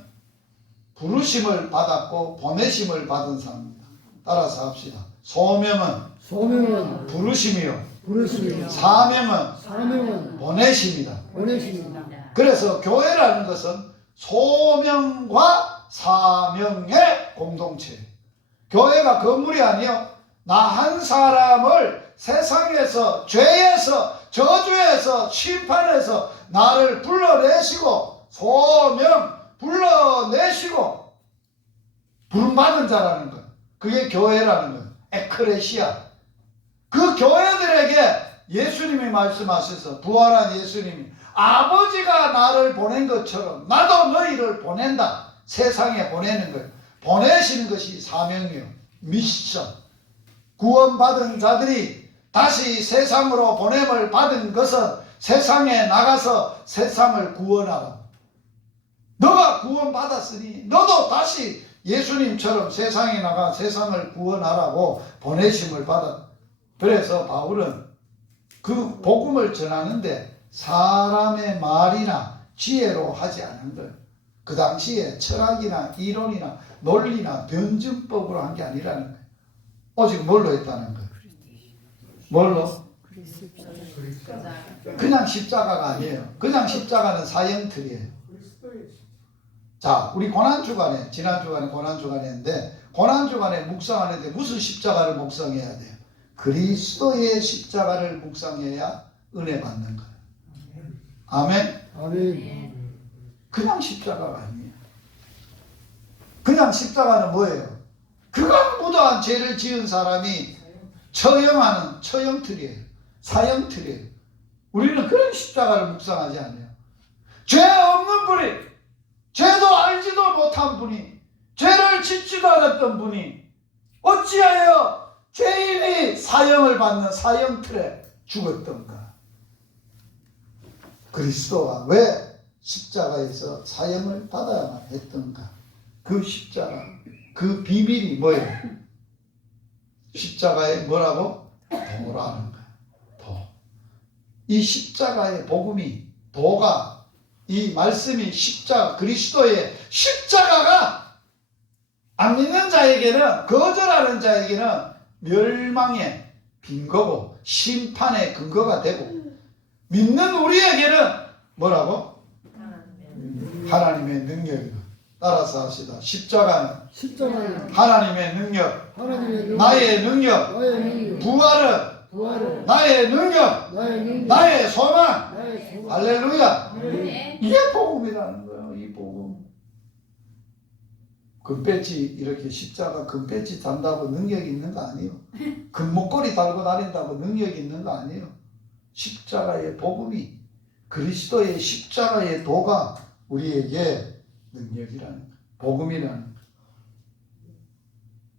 부르심을 받았고 보내심을 받은 사람입니다. 따라서 합시다. 소명은 부르심이요. 사명은 보내심이다. 그래서 교회라는 것은 소명과 사명의 공동체. 교회가 건물이 아니요. 나 한 사람을 세상에서 죄에서 저주에서 심판에서 나를 불러내시고 소명 불러내시고 부름받은 자라는 것. 그게 교회라는 것. 에크레시아. 그 교회들에게 예수님이 말씀하셔서 부활한 예수님이 아버지가 나를 보낸 것처럼 나도 너희를 보낸다. 세상에 보내는 거예요. 보내시는 것이 사명이에요. 미션. 구원받은 자들이 다시 세상으로 보냄을 받은 것은 세상에 나가서 세상을 구원하라. 너가 구원받았으니 너도 다시 예수님처럼 세상에 나가 세상을 구원하라고 보내심을 받았다. 그래서 바울은 그 복음을 전하는데 사람의 말이나 지혜로 하지 않은 거예요. 그 당시에 철학이나 이론이나 논리나 변증법으로 한 게 아니라는 거예요. 오직 뭘로 했다는 거예요? 뭘로? 그냥 십자가가 아니에요. 그냥 십자가는 사형틀이에요. 자, 우리 고난주간에 지난 주간에 고난주간에 했는데 고난주간에 묵상하는데 무슨 십자가를 묵상해야 돼요? 그리스도의 십자가를 묵상해야 은혜 받는 거예요. 아멘. 아멘. 그냥 십자가가 아니에요. 그냥 십자가는 뭐예요? 그간무도한 죄를 지은 사람이 처형하는 처형틀이에요. 사형틀이에요. 우리는 그런 십자가를 묵상하지 않아요. 죄 없는 분이, 죄도 알지도 못한 분이, 죄를 짓지도 않았던 분이 어찌하여 죄인이 사형을 받는 사형틀에 죽었던가? 그리스도가 왜 십자가에서 사형을 받아야만 했던가? 그 십자가, 그 비밀이 뭐예요? 십자가에 뭐라고? 도라는 거예요. 도. 이 십자가의 복음이, 도가, 이 말씀이 십자가, 그리스도의 십자가가 안 믿는 자에게는, 거절하는 자에게는 멸망의 빈거고 심판의 근거가 되고, 믿는 우리에게는 뭐라고? 하나님의 능력이다. 따라서 합시다. 십자가는 하나님의 능력, 하나님의 능력, 나의 능력, 나의 능력, 부활은 나의 능력, 나의 능력, 나의 소망. 나의 소망. 할렐루야. 아멘. 이게 복음이라는 거예요. 이 복음. 금배지, 이렇게 십자가 금배지 단다고 능력이 있는 거 아니에요. 금목걸이 달고 다닌다고 능력이 있는 거 아니에요. 십자가의 복음이, 그리스도의 십자가의 도가 우리에게 능력이라는 거예요. 복음이라는 거예요.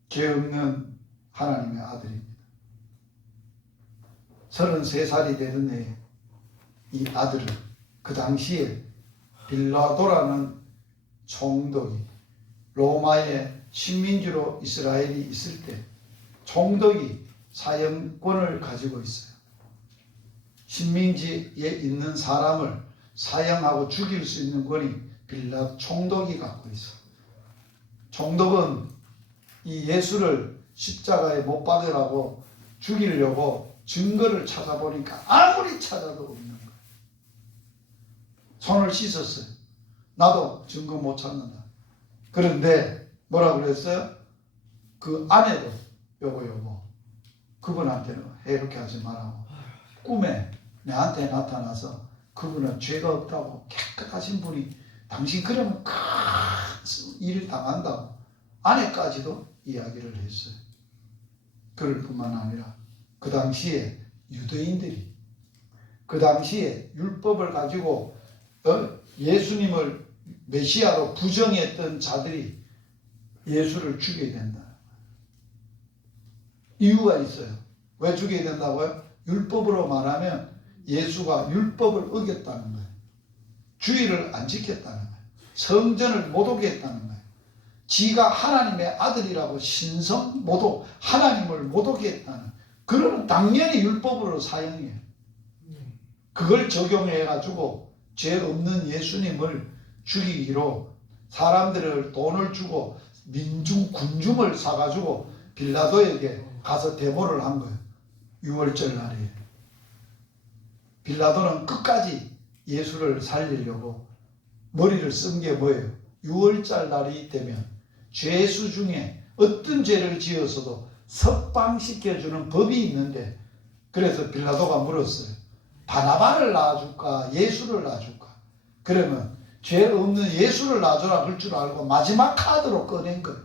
죄 없는 하나님의 아들입니다. 33살이 되는 해에 이 아들을, 그 당시에 빌라도라는 총독이, 로마의 식민지로 이스라엘이 있을 때 총독이 사형권을 가지고 있어요. 식민지에 있는 사람을 사형하고 죽일 수 있는 권이 빌라 총독이 갖고 있어요. 총독은 이 예수를 십자가에 못 박으라고 죽이려고 증거를 찾아보니까 아무리 찾아도 없는 거예요. 손을 씻었어요. 나도 증거 못 찾는다. 그런데 뭐라고 그랬어요? 그 아내도 여보 그분한테는 이렇게 하지 말라고. 꿈에 내한테 나타나서 그분은 죄가 없다고, 깨끗하신 분이, 당신 그러면 큰 일을 당한다고 아내까지도 이야기를 했어요. 그럴 뿐만 아니라 그 당시에 유대인들이, 그 당시에 율법을 가지고 예수님을 메시아로 부정했던 자들이 예수를 죽여야 된다. 이유가 있어요. 왜 죽여야 된다고요? 율법으로 말하면 예수가 율법을 어겼다는 거예요. 주의를 안 지켰다는 거예요. 성전을 못 오게 했다는 거예요. 지가 하나님의 아들이라고 신성 모독, 하나님을 못 오게 했다는, 그러면 당연히 율법으로 사형해요. 그걸 적용해가지고 죄 없는 예수님을 죽이기로 사람들을 돈을 주고 군중을 사가지고 빌라도에게 가서 데모를 한 거예요. 6월절 날이에요. 빌라도는 끝까지 예수를 살리려고 머리를 쓴 게 뭐예요? 6월절 날이 되면 죄수 중에 어떤 죄를 지었어도 석방시켜주는 법이 있는데, 그래서 빌라도가 물었어요. 바나바를 놔줄까? 예수를 놔줄까? 그러면 죄 없는 예수를 놔주라 그럴 줄 알고 마지막 카드로 꺼낸 거예요.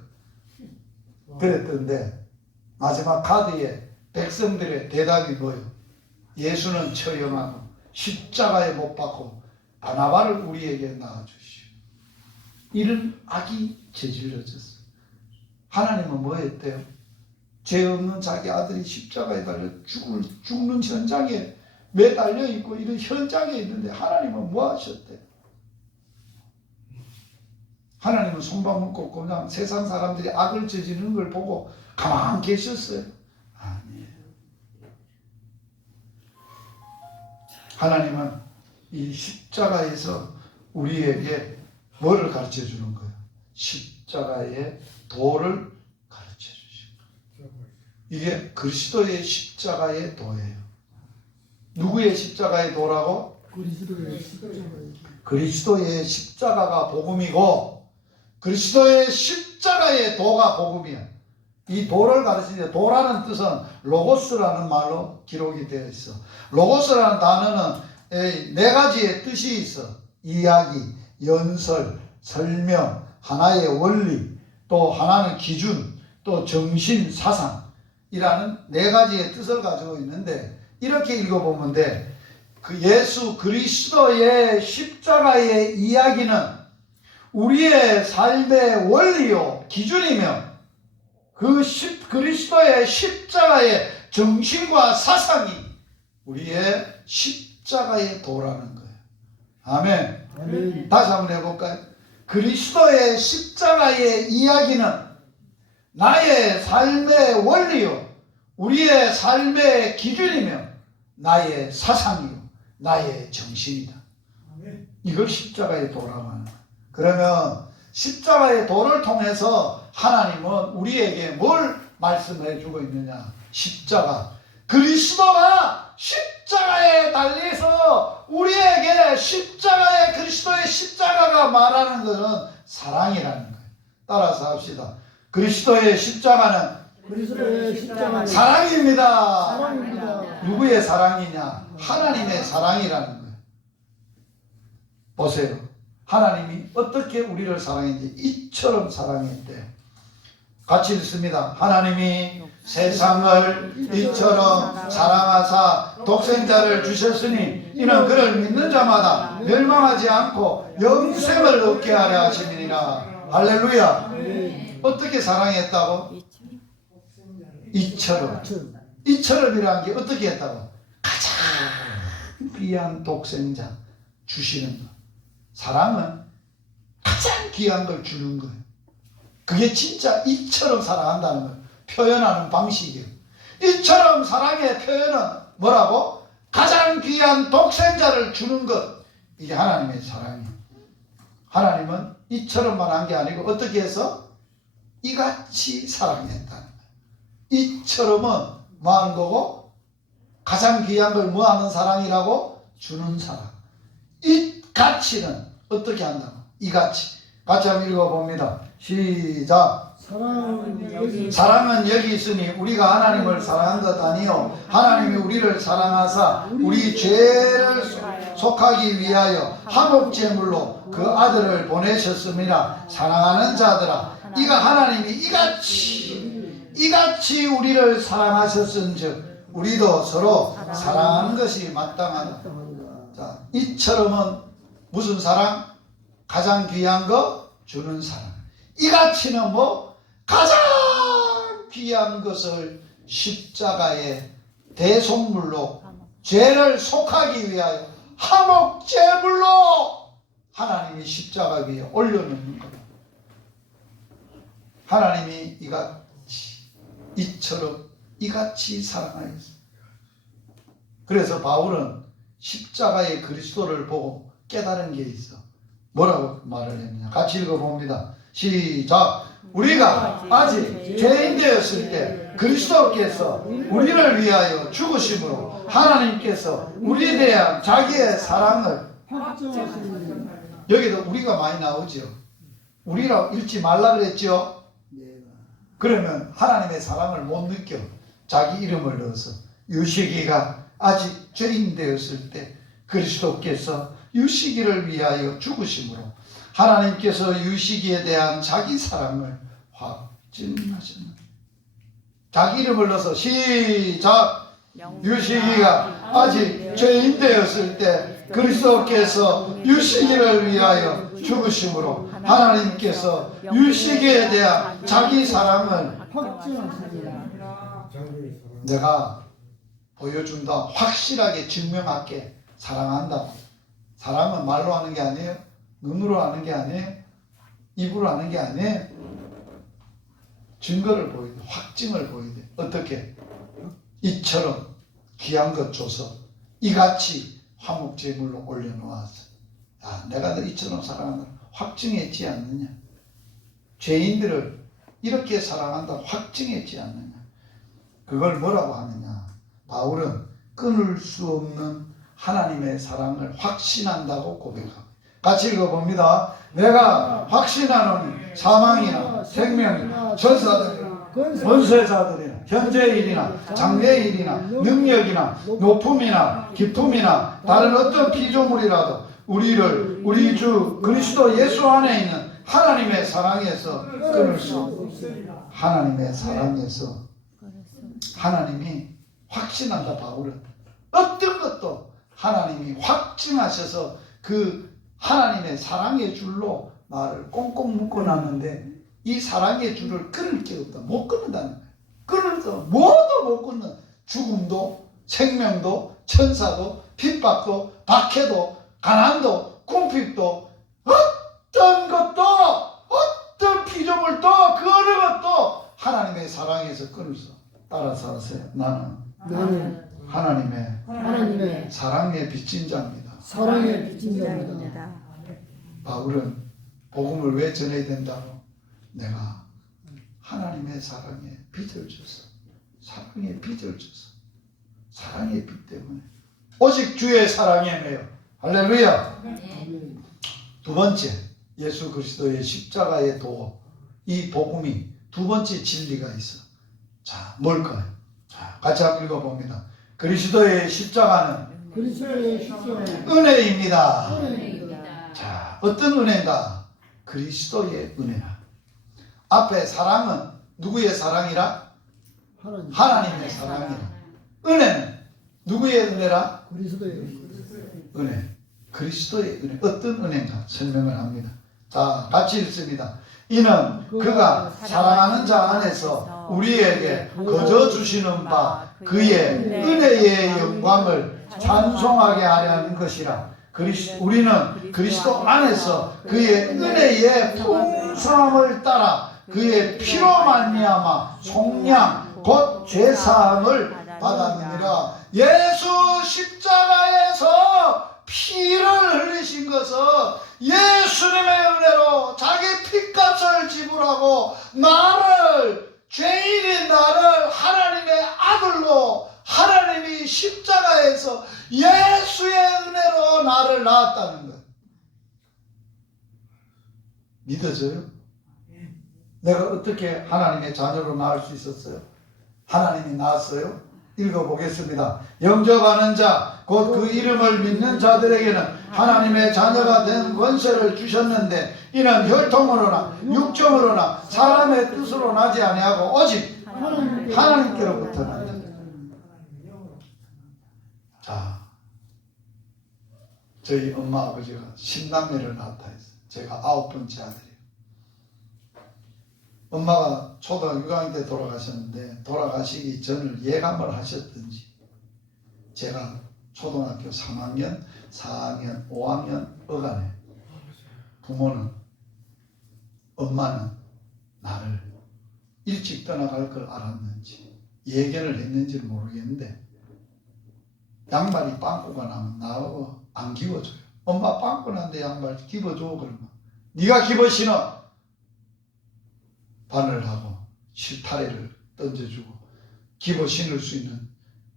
그랬던데 마지막 카드에 백성들의 대답이 뭐예요? 예수는 처형하고 십자가에 못 박고 바나바를 우리에게 낳아주시오. 이런 악이 저질러졌어요. 하나님은 뭐 했대요? 죄 없는 자기 아들이 십자가에 달려 죽는 현장에 매달려 있고 이런 현장에 있는데 하나님은 뭐 하셨대요? 하나님은 손밥 묶고 그냥 세상 사람들이 악을 저지르는 걸 보고 가만히 계셨어요? 아니에요. 하나님은 이 십자가에서 우리에게 뭐를 가르쳐 주는 거예요? 십자가의 도를 가르쳐 주신 거예요. 이게 그리스도의 십자가의 도예요. 누구의 십자가의 도라고? 그리스도의 십자가의 그리스도의 십자가가 복음이고, 그리스도의 십자가의 도가 복음이야. 이 도를 가르치는데 도라는 뜻은 로고스라는 말로 기록이 되어 있어. 로고스라는 단어는 네 가지의 뜻이 있어. 이야기, 연설, 설명, 하나의 원리, 또 하나는 기준, 또 정신, 사상이라는 네 가지의 뜻을 가지고 있는데 이렇게 읽어보면 돼. 그 예수 그리스도의 십자가의 이야기는 우리의 삶의 원리요 기준이며 그리스도의 십자가의 정신과 사상이 우리의 십자가의 도라는 거예요. 아멘. 아멘. 다시 한번 해볼까요? 그리스도의 십자가의 이야기는 나의 삶의 원리요 우리의 삶의 기준이며 나의 사상이요 나의 정신이다. 이걸 십자가의 도라고 하는 거예요. 그러면 십자가의 도를 통해서 하나님은 우리에게 뭘 말씀해 주고 있느냐? 십자가. 그리스도가 십자가에 달려서 우리에게 십자가의 그리스도의 십자가가 말하는 것은 사랑이라는 거예요. 따라서 합시다. 그리스도의 십자가는 그리스도의 십자가는 사랑입니다. 사랑입니다. 누구의 사랑이냐? 하나님의 사랑이라는 거예요. 보세요. 하나님이 어떻게 우리를 사랑했는지 이처럼 사랑했대요. 같이 읽습니다. 하나님이 세상을 이처럼 사랑하사 독생자를 주셨으니 이는 그를 믿는 자마다 멸망하지 않고 영생을 얻게 하려 하심이니라. 할렐루야. 어떻게 사랑했다고? 이처럼. 이처럼이라는 게 어떻게 했다고? 가장 귀한 독생자 주시는 것. 사랑은 가장 귀한 걸 주는 거예요. 그게 진짜 이처럼 사랑한다는 걸 표현하는 방식이에요. 이처럼 사랑의 표현은 뭐라고? 가장 귀한 독생자를 주는 것. 이게 하나님의 사랑이에요. 하나님은 이처럼만 한 게 아니고 어떻게 해서? 이같이 사랑했다는 거예요. 이처럼은 뭐 하는 거고? 가장 귀한 걸 뭐 하는 사랑이라고? 주는 사랑. 이같이는 어떻게 한다고? 이같이. 같이 한번 읽어봅니다. 시작. 사랑은 여기 있으니 우리가 하나님을 사랑한 것 아니요 하나님이 우리를 사랑하사 우리 죄를 속하기 위하여 화목제물로 그 아들을 보내셨습니다. 사랑하는 자들아 이가 하나님이 이같이 우리를 사랑하셨은즉 우리도 서로 사랑하는 것이 마땅하다. 자, 이처럼은 무슨 사랑? 가장 귀한 거 주는 사랑. 이같이는 뭐? 가장 귀한 것을 십자가에 대속물로 죄를 속하기 위하여 화목제물로 하나님이 십자가 위에 올려놓는 겁니다. 하나님이 이같이 사랑하였습니다. 그래서 바울은 십자가의 그리스도를 보고 깨달은 게 있어. 뭐라고 말을 했느냐? 같이 읽어봅니다. 시작. 우리가 아직 죄인 되었을 때 그리스도께서 우리를 위하여 죽으심으로 하나님께서 우리에 대한 자기의 사랑을 확정하시는 여기도 우리가 많이 나오죠. 우리라고 읽지 말라 그랬죠. 그러면 하나님의 사랑을 못 느껴. 자기 이름을 넣어서 유시기가 아직 죄인 되었을 때 그리스도께서 유시기를 위하여 죽으심으로 하나님께서 유시기에 대한 자기 사랑을 확증하셨습니다. 자기 이름을 넣어서 시작. 유시기가 아직 죄인 되었을 때 그리스도께서 유시기를 위하여 죽으심으로 하나님께서 유시기에 대한 자기 사랑을 확정하시는 내가 보여준다. 확실하게 증명할게. 사랑한다고. 사랑은 말로 하는 게 아니에요. 눈으로 하는 게 아니에요. 입으로 하는 게 아니에요. 증거를 보여야 돼. 확증을 보여야 돼. 어떻게? 이처럼 귀한 것 줘서 이같이 화목제물로 올려놓았어. 야, 내가 너 이처럼 사랑한다. 확증했지 않느냐? 죄인들을 이렇게 사랑한다. 확증했지 않느냐? 그걸 뭐라고 하느냐? 바울은 끊을 수 없는 하나님의 사랑을 확신한다고 고백하고 같이 읽어봅니다. 내가 확신하는 사망이나 생명이나 전사들이나 권세자들이나 현재의 일이나 장래의 일이나 능력이나 높음이나 기쁨이나 다른 어떤 피조물이라도 우리 주 그리스도 예수 안에 있는 하나님의 사랑에서 끊을 수 없습니다. 하나님의 사랑에서 하나님이 확신한다. 바울은 어떤 것도 하나님이 확증하셔서 그 하나님의 사랑의 줄로 나를 꽁꽁 묶어놨는데 이 사랑의 줄을 끊을 게 없다. 못 끊는다는 거예요. 끊어서 뭐도 못 끊는 죽음도 생명도 천사도 핍박도 박해도 가난도 궁핍도 어떤 것도 어떤 피조물도 그 어느 것도 하나님의 사랑에서 끊을 수 따라서 하세요. 나는 하나님의 사랑에 빚진 자입니다. 사랑의 빚진 자입니다. 바울은 복음을 왜 전해야 된다고? 내가 하나님의 사랑에 빚을 졌어. 사랑의 빚을 졌어. 사랑의 빚 때문에 오직 주의 사랑에 매여. 할렐루야. 두 번째, 예수 그리스도의 십자가의 도, 이 복음이 두 번째 진리가 있어. 자, 뭘까요? 자, 같이 한번 읽어봅니다. 그리스도의 십자가는 은혜입니다. 자, 어떤 은혜인가? 그리스도의 은혜라. 앞에 사랑은 누구의 사랑이라? 하나님의 사랑이라. 은혜는 누구의 은혜라? 그리스도의 은혜. 그리스도의 은혜. 어떤 은혜인가 설명을 합니다. 자, 같이 읽습니다. 이는 그가 사랑하는 자 안에서 우리에게 거저 주시는 바 그의 은혜의 영광을 찬송하게 하려는 것이라. 우리는 그리스도 안에서 그의 은혜의 풍성함을 따라 그의 피로 말미암아 속량 곧 죄사함을 받았느니라. 예수 십자가에서 피를 흘리신 것은 예수님의 은혜로 자기 피값을 지불하고 죄인인 나를 하나님의 아들로 하나님이 십자가에서 예수의 은혜로 나를 낳았다는 것. 믿어져요? 내가 어떻게 하나님의 자녀로 낳을 수 있었어요? 하나님이 낳았어요? 읽어보겠습니다. 영접하는 자, 곧 그 이름을 믿는 자들에게는 하나님의 자녀가 된 권세를 주셨는데 이는 혈통으로나 육정으로나 사람의 뜻으로 나지 아니하고 오직 하나님께로부터 난다. 자, 저희 엄마 아버지가 10남매를 낳았다 했어요. 제가 9번째 아들이에요. 엄마가 초등학교 6학년 때 돌아가셨는데 돌아가시기 전을 예감을 하셨든지 제가 초등학교 3학년, 4학년, 5학년 어간에 부모는 엄마는 나를 일찍 떠나갈 걸 알았는지 예견을 했는지는 모르겠는데 양말이 빵꾸가 나면 나하고 안 기워줘요. 엄마 빵꾸 난데 양말 기워줘. 그러면 네가 기워 신어. 바늘하고 실타래를 던져주고 기워 신을 수 있는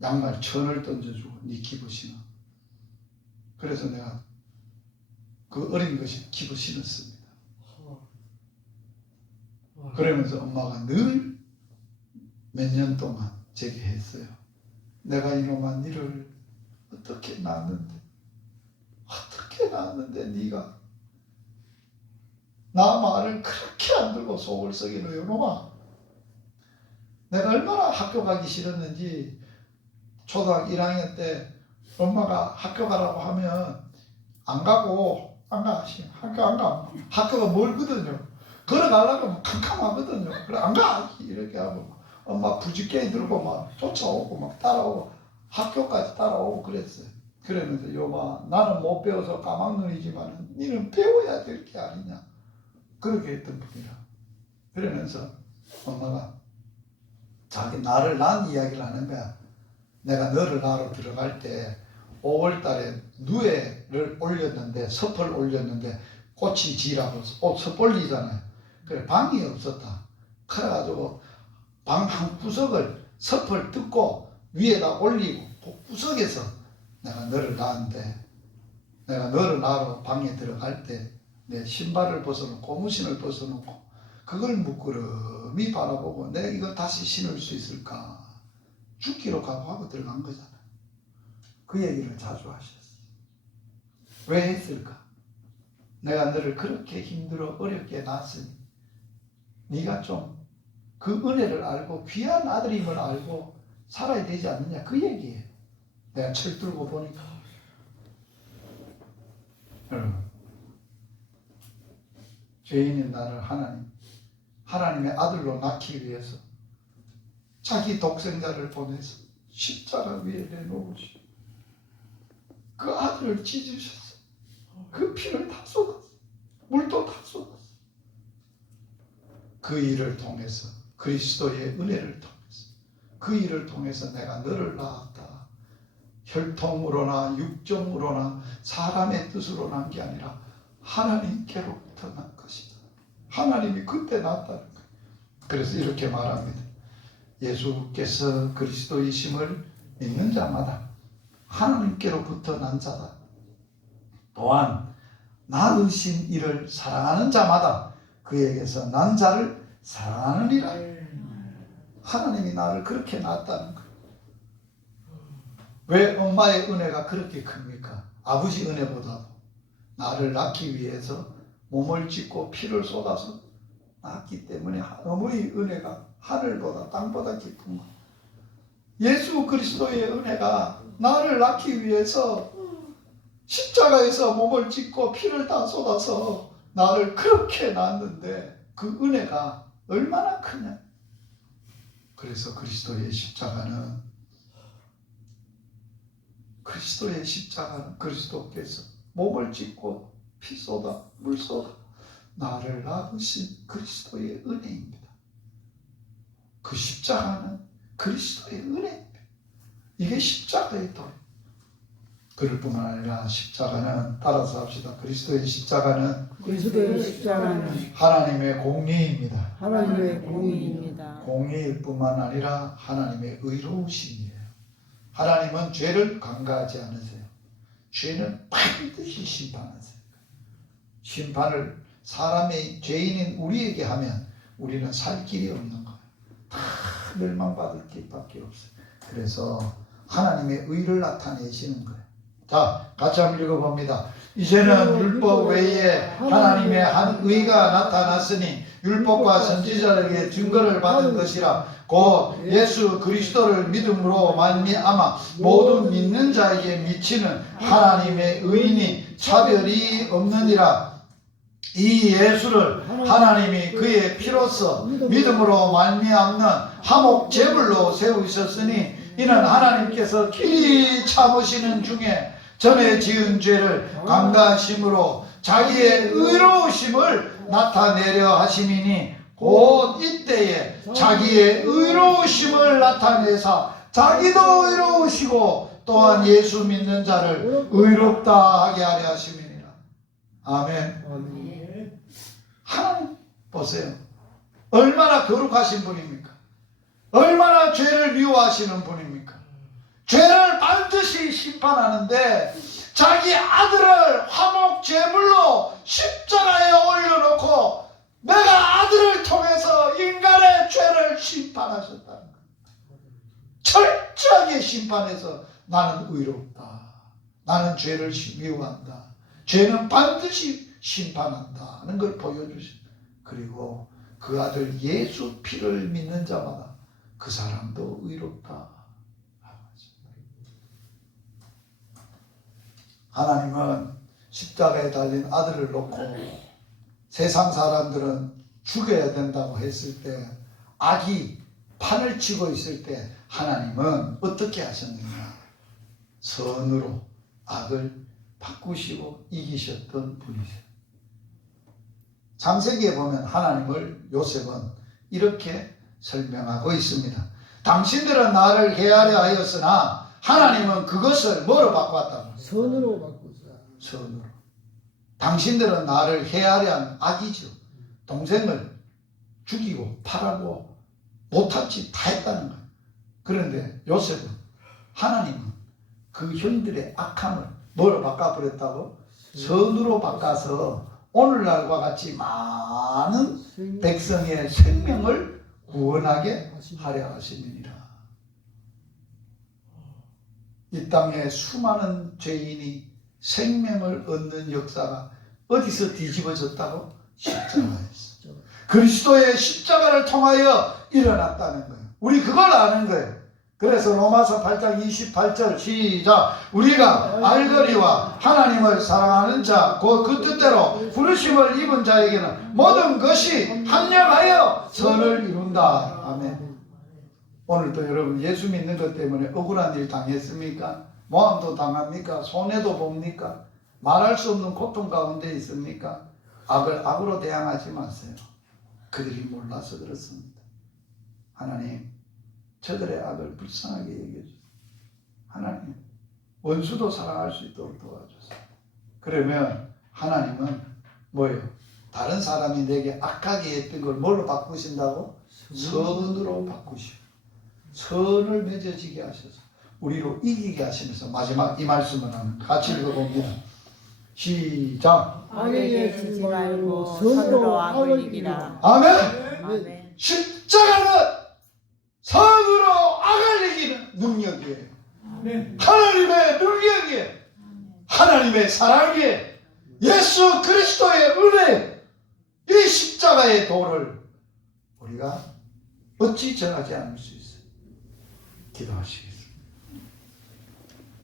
양말 천을 던져주고 네 기워 신어. 그래서 내가 그 어린 것이 기워 신었습니다. 그러면서 엄마가 늘 몇 년 동안 제게 했어요. 내가 이놈아 니를 어떻게 낳았는데 네가 나 말을 그렇게 안 들고 속을 썩이노 이놈아. 내가 얼마나 학교 가기 싫었는지 초등학교 1학년 때 엄마가 학교 가라고 하면 안 가고 안 가. 학교가 멀거든요. 걸어가려고 하면 캄캄하거든요. 그래 안 가. 이렇게 하고 엄마 부지깽이 들고 막 쫓아오고 막 따라오고 학교까지 따라오고 그랬어요. 그러면서 요마 나는 못 배워서 까막눈이지만 니는 배워야 될 게 아니냐. 그렇게 했던 분이라. 그러면서 엄마가 자기 나를 낳은 이야기를 하는 거야. 내가 너를 낳으러 들어갈 때 5월 달에 누에를 올렸는데 섭을 올렸는데 꽃이 지라고 섭 올리잖아요. 그래 방이 없었다. 그래가지고 방 한 구석을 섭을 뜯고 위에다 올리고 그 구석에서 내가 너를 낳았는데 내가 너를 나로 방에 들어갈 때 내 신발을 벗어놓고 고무신을 벗어놓고 그걸 묵끄러미 바라보고 내가 이거 다시 신을 수 있을까? 죽기로 각오하고 들어간 거잖아. 그 얘기를 자주 하셨어. 왜 했을까? 내가 너를 그렇게 힘들어 어렵게 낳았으니 네가 좀 그 은혜를 알고 귀한 아들임을 알고 살아야 되지 않느냐, 그 얘기예요. 내가 철들고 보니까. 여러분, 죄인인 나를 하나님의 아들로 낳기 위해서 자기 독생자를 보내서 십자가 위에 내놓으시고 그 아들을 찢으셨어. 그 피를 다 쏟았어. 물도 다 쏟았어. 그 일을 통해서, 그리스도의 은혜를 통해서, 그 일을 통해서 내가 너를 낳았다. 혈통으로나 육정으로나 사람의 뜻으로 난 게 아니라 하나님께로부터 난 것이다. 하나님이 그때 낳았다는 거예요. 그래서 이렇게 말합니다. 예수께서 그리스도이심을 믿는 자마다 하나님께로부터 난 자다. 또한 낳으신 이를 사랑하는 자마다 그에게서 난 자를 사랑하느니라. 하나님이 나를 그렇게 낳았다는 거예요. 왜 엄마의 은혜가 그렇게 큽니까? 아버지 은혜보다도 나를 낳기 위해서 몸을 찢고 피를 쏟아서 낳았기 때문에 어머니 은혜가 하늘보다 땅보다 깊은 거예요. 예수 그리스도의 은혜가 나를 낳기 위해서 십자가에서 몸을 찢고 피를 다 쏟아서 나를 그렇게 낳았는데 그 은혜가 얼마나 크냐. 그래서 그리스도의 십자가는 그리스도께서 몸을 찢고 피 쏟아 물 쏟아 나를 낳으신 그리스도의 은혜입니다. 그 십자가는 그리스도의 은혜입니다. 이게 십자가의 돈. 그럴 뿐만 아니라 십자가는, 따라서 합시다. 그리스도의 십자가는 하나님의 공의입니다. 하나님의 공의입니다. 공의일 뿐만 아니라 하나님의 의로우심이에요. 하나님은 죄를 간과하지 않으세요. 죄는 반드시 심판하세요. 심판을 사람의 죄인인 우리에게 하면 우리는 살 길이 없는 거예요. 다 멸망받을 길밖에 없어요. 그래서 하나님의 의를 나타내시는 거예요. 자, 같이 한번 읽어봅니다. 이제는 율법 외에 하나님의 한 의가 나타났으니 율법과 선지자에게 증거를 받은 것이라. 곧 예수 그리스도를 믿음으로 말미암아 모든 믿는 자에게 미치는 하나님의 의인이 차별이 없느니라. 이 예수를 하나님이 그의 피로써 믿음으로 말미암는 화목 제물로 세우셨으니 이는 하나님께서 길이 참으시는 중에 전에 지은 죄를 강가하심으로 자기의 의로우심을 나타내려 하심이니 곧 이때에 자기의 의로우심을 나타내사 자기도 의로우시고 또한 예수 믿는 자를 의롭다 하게 하려 하심이니라. 아멘. 하나님 보세요. 얼마나 거룩하신 분입니까? 얼마나 죄를 미워하시는 분입니까? 죄를 반드시 심판하는데 자기 아들을 화목 제물로 십자가에 올려놓고 내가 아들을 통해서 인간의 죄를 심판하셨다는 거예요. 철저하게 심판해서 나는 의롭다. 나는 죄를 미워한다. 죄는 반드시 심판한다는 걸 보여주십니다. 그리고 그 아들 예수 피를 믿는 자마다 그 사람도 의롭다. 하나님은 십자가에 달린 아들을 놓고 세상 사람들은 죽여야 된다고 했을 때, 악이 판을 치고 있을 때 하나님은 어떻게 하셨느냐? 선으로 악을 바꾸시고 이기셨던 분이세요. 창세기에 보면 하나님을 요셉은 이렇게 설명하고 있습니다. 당신들은 나를 해하려 하였으나 하나님은 그것을 뭐로 바꿨다고? 선으로 바꾸자. 선으로. 당신들은 나를 해하려 한 악이죠. 동생을 죽이고 팔아고 못한 짓 다 했다는 거예요. 그런데 요셉은, 하나님은 그 형들의 악함을 뭐로 바꿔버렸다고? 선으로 바꿔서 오늘날과 같이 많은 백성의 생명을 구원하게 하려 하심이니라. 이 땅에 수많은 죄인이 생명을 얻는 역사가 어디서 뒤집어졌다고? 십자가에서. 그리스도의 십자가를 통하여 일어났다는 거예요. 우리 그걸 아는 거예요. 그래서 로마서 8장 28절 시작. 우리가 알거리와 하나님을 사랑하는 자, 그 뜻대로 부르심을 입은 자에게는 모든 것이 합력하여 선을 이룬다. 아멘. 오늘도 여러분 예수 믿는 것 때문에 억울한 일 당했습니까? 모함도 당합니까? 손해도 봅니까? 말할 수 없는 고통 가운데 있습니까? 악을 악으로 대항하지 마세요. 그들이 몰라서 그렇습니다. 하나님, 저들의 악을 불쌍하게 여겨주세요. 하나님, 원수도 사랑할 수 있도록 도와주세요. 그러면 하나님은 뭐예요? 다른 사람이 내게 악하게 했던 걸 뭘로 바꾸신다고? 선으로 바꾸시고 선을 맺어지게 하셔서 우리로 이기게 하시면서 마지막 이 말씀을 하는 같이 읽어봅니다. 시작. 악에게 지지 말고 선으로 악을 이기라. 아멘. 아멘. 십자가는 선으로 악을 이기는 능력이에요. 하나님의 능력이에요. 하나님의 사랑이에요. 예수 그리스도의 은혜, 이 십자가의 도를 우리가 어찌 전하지 않을 수 있어요. 기도하시겠습니다.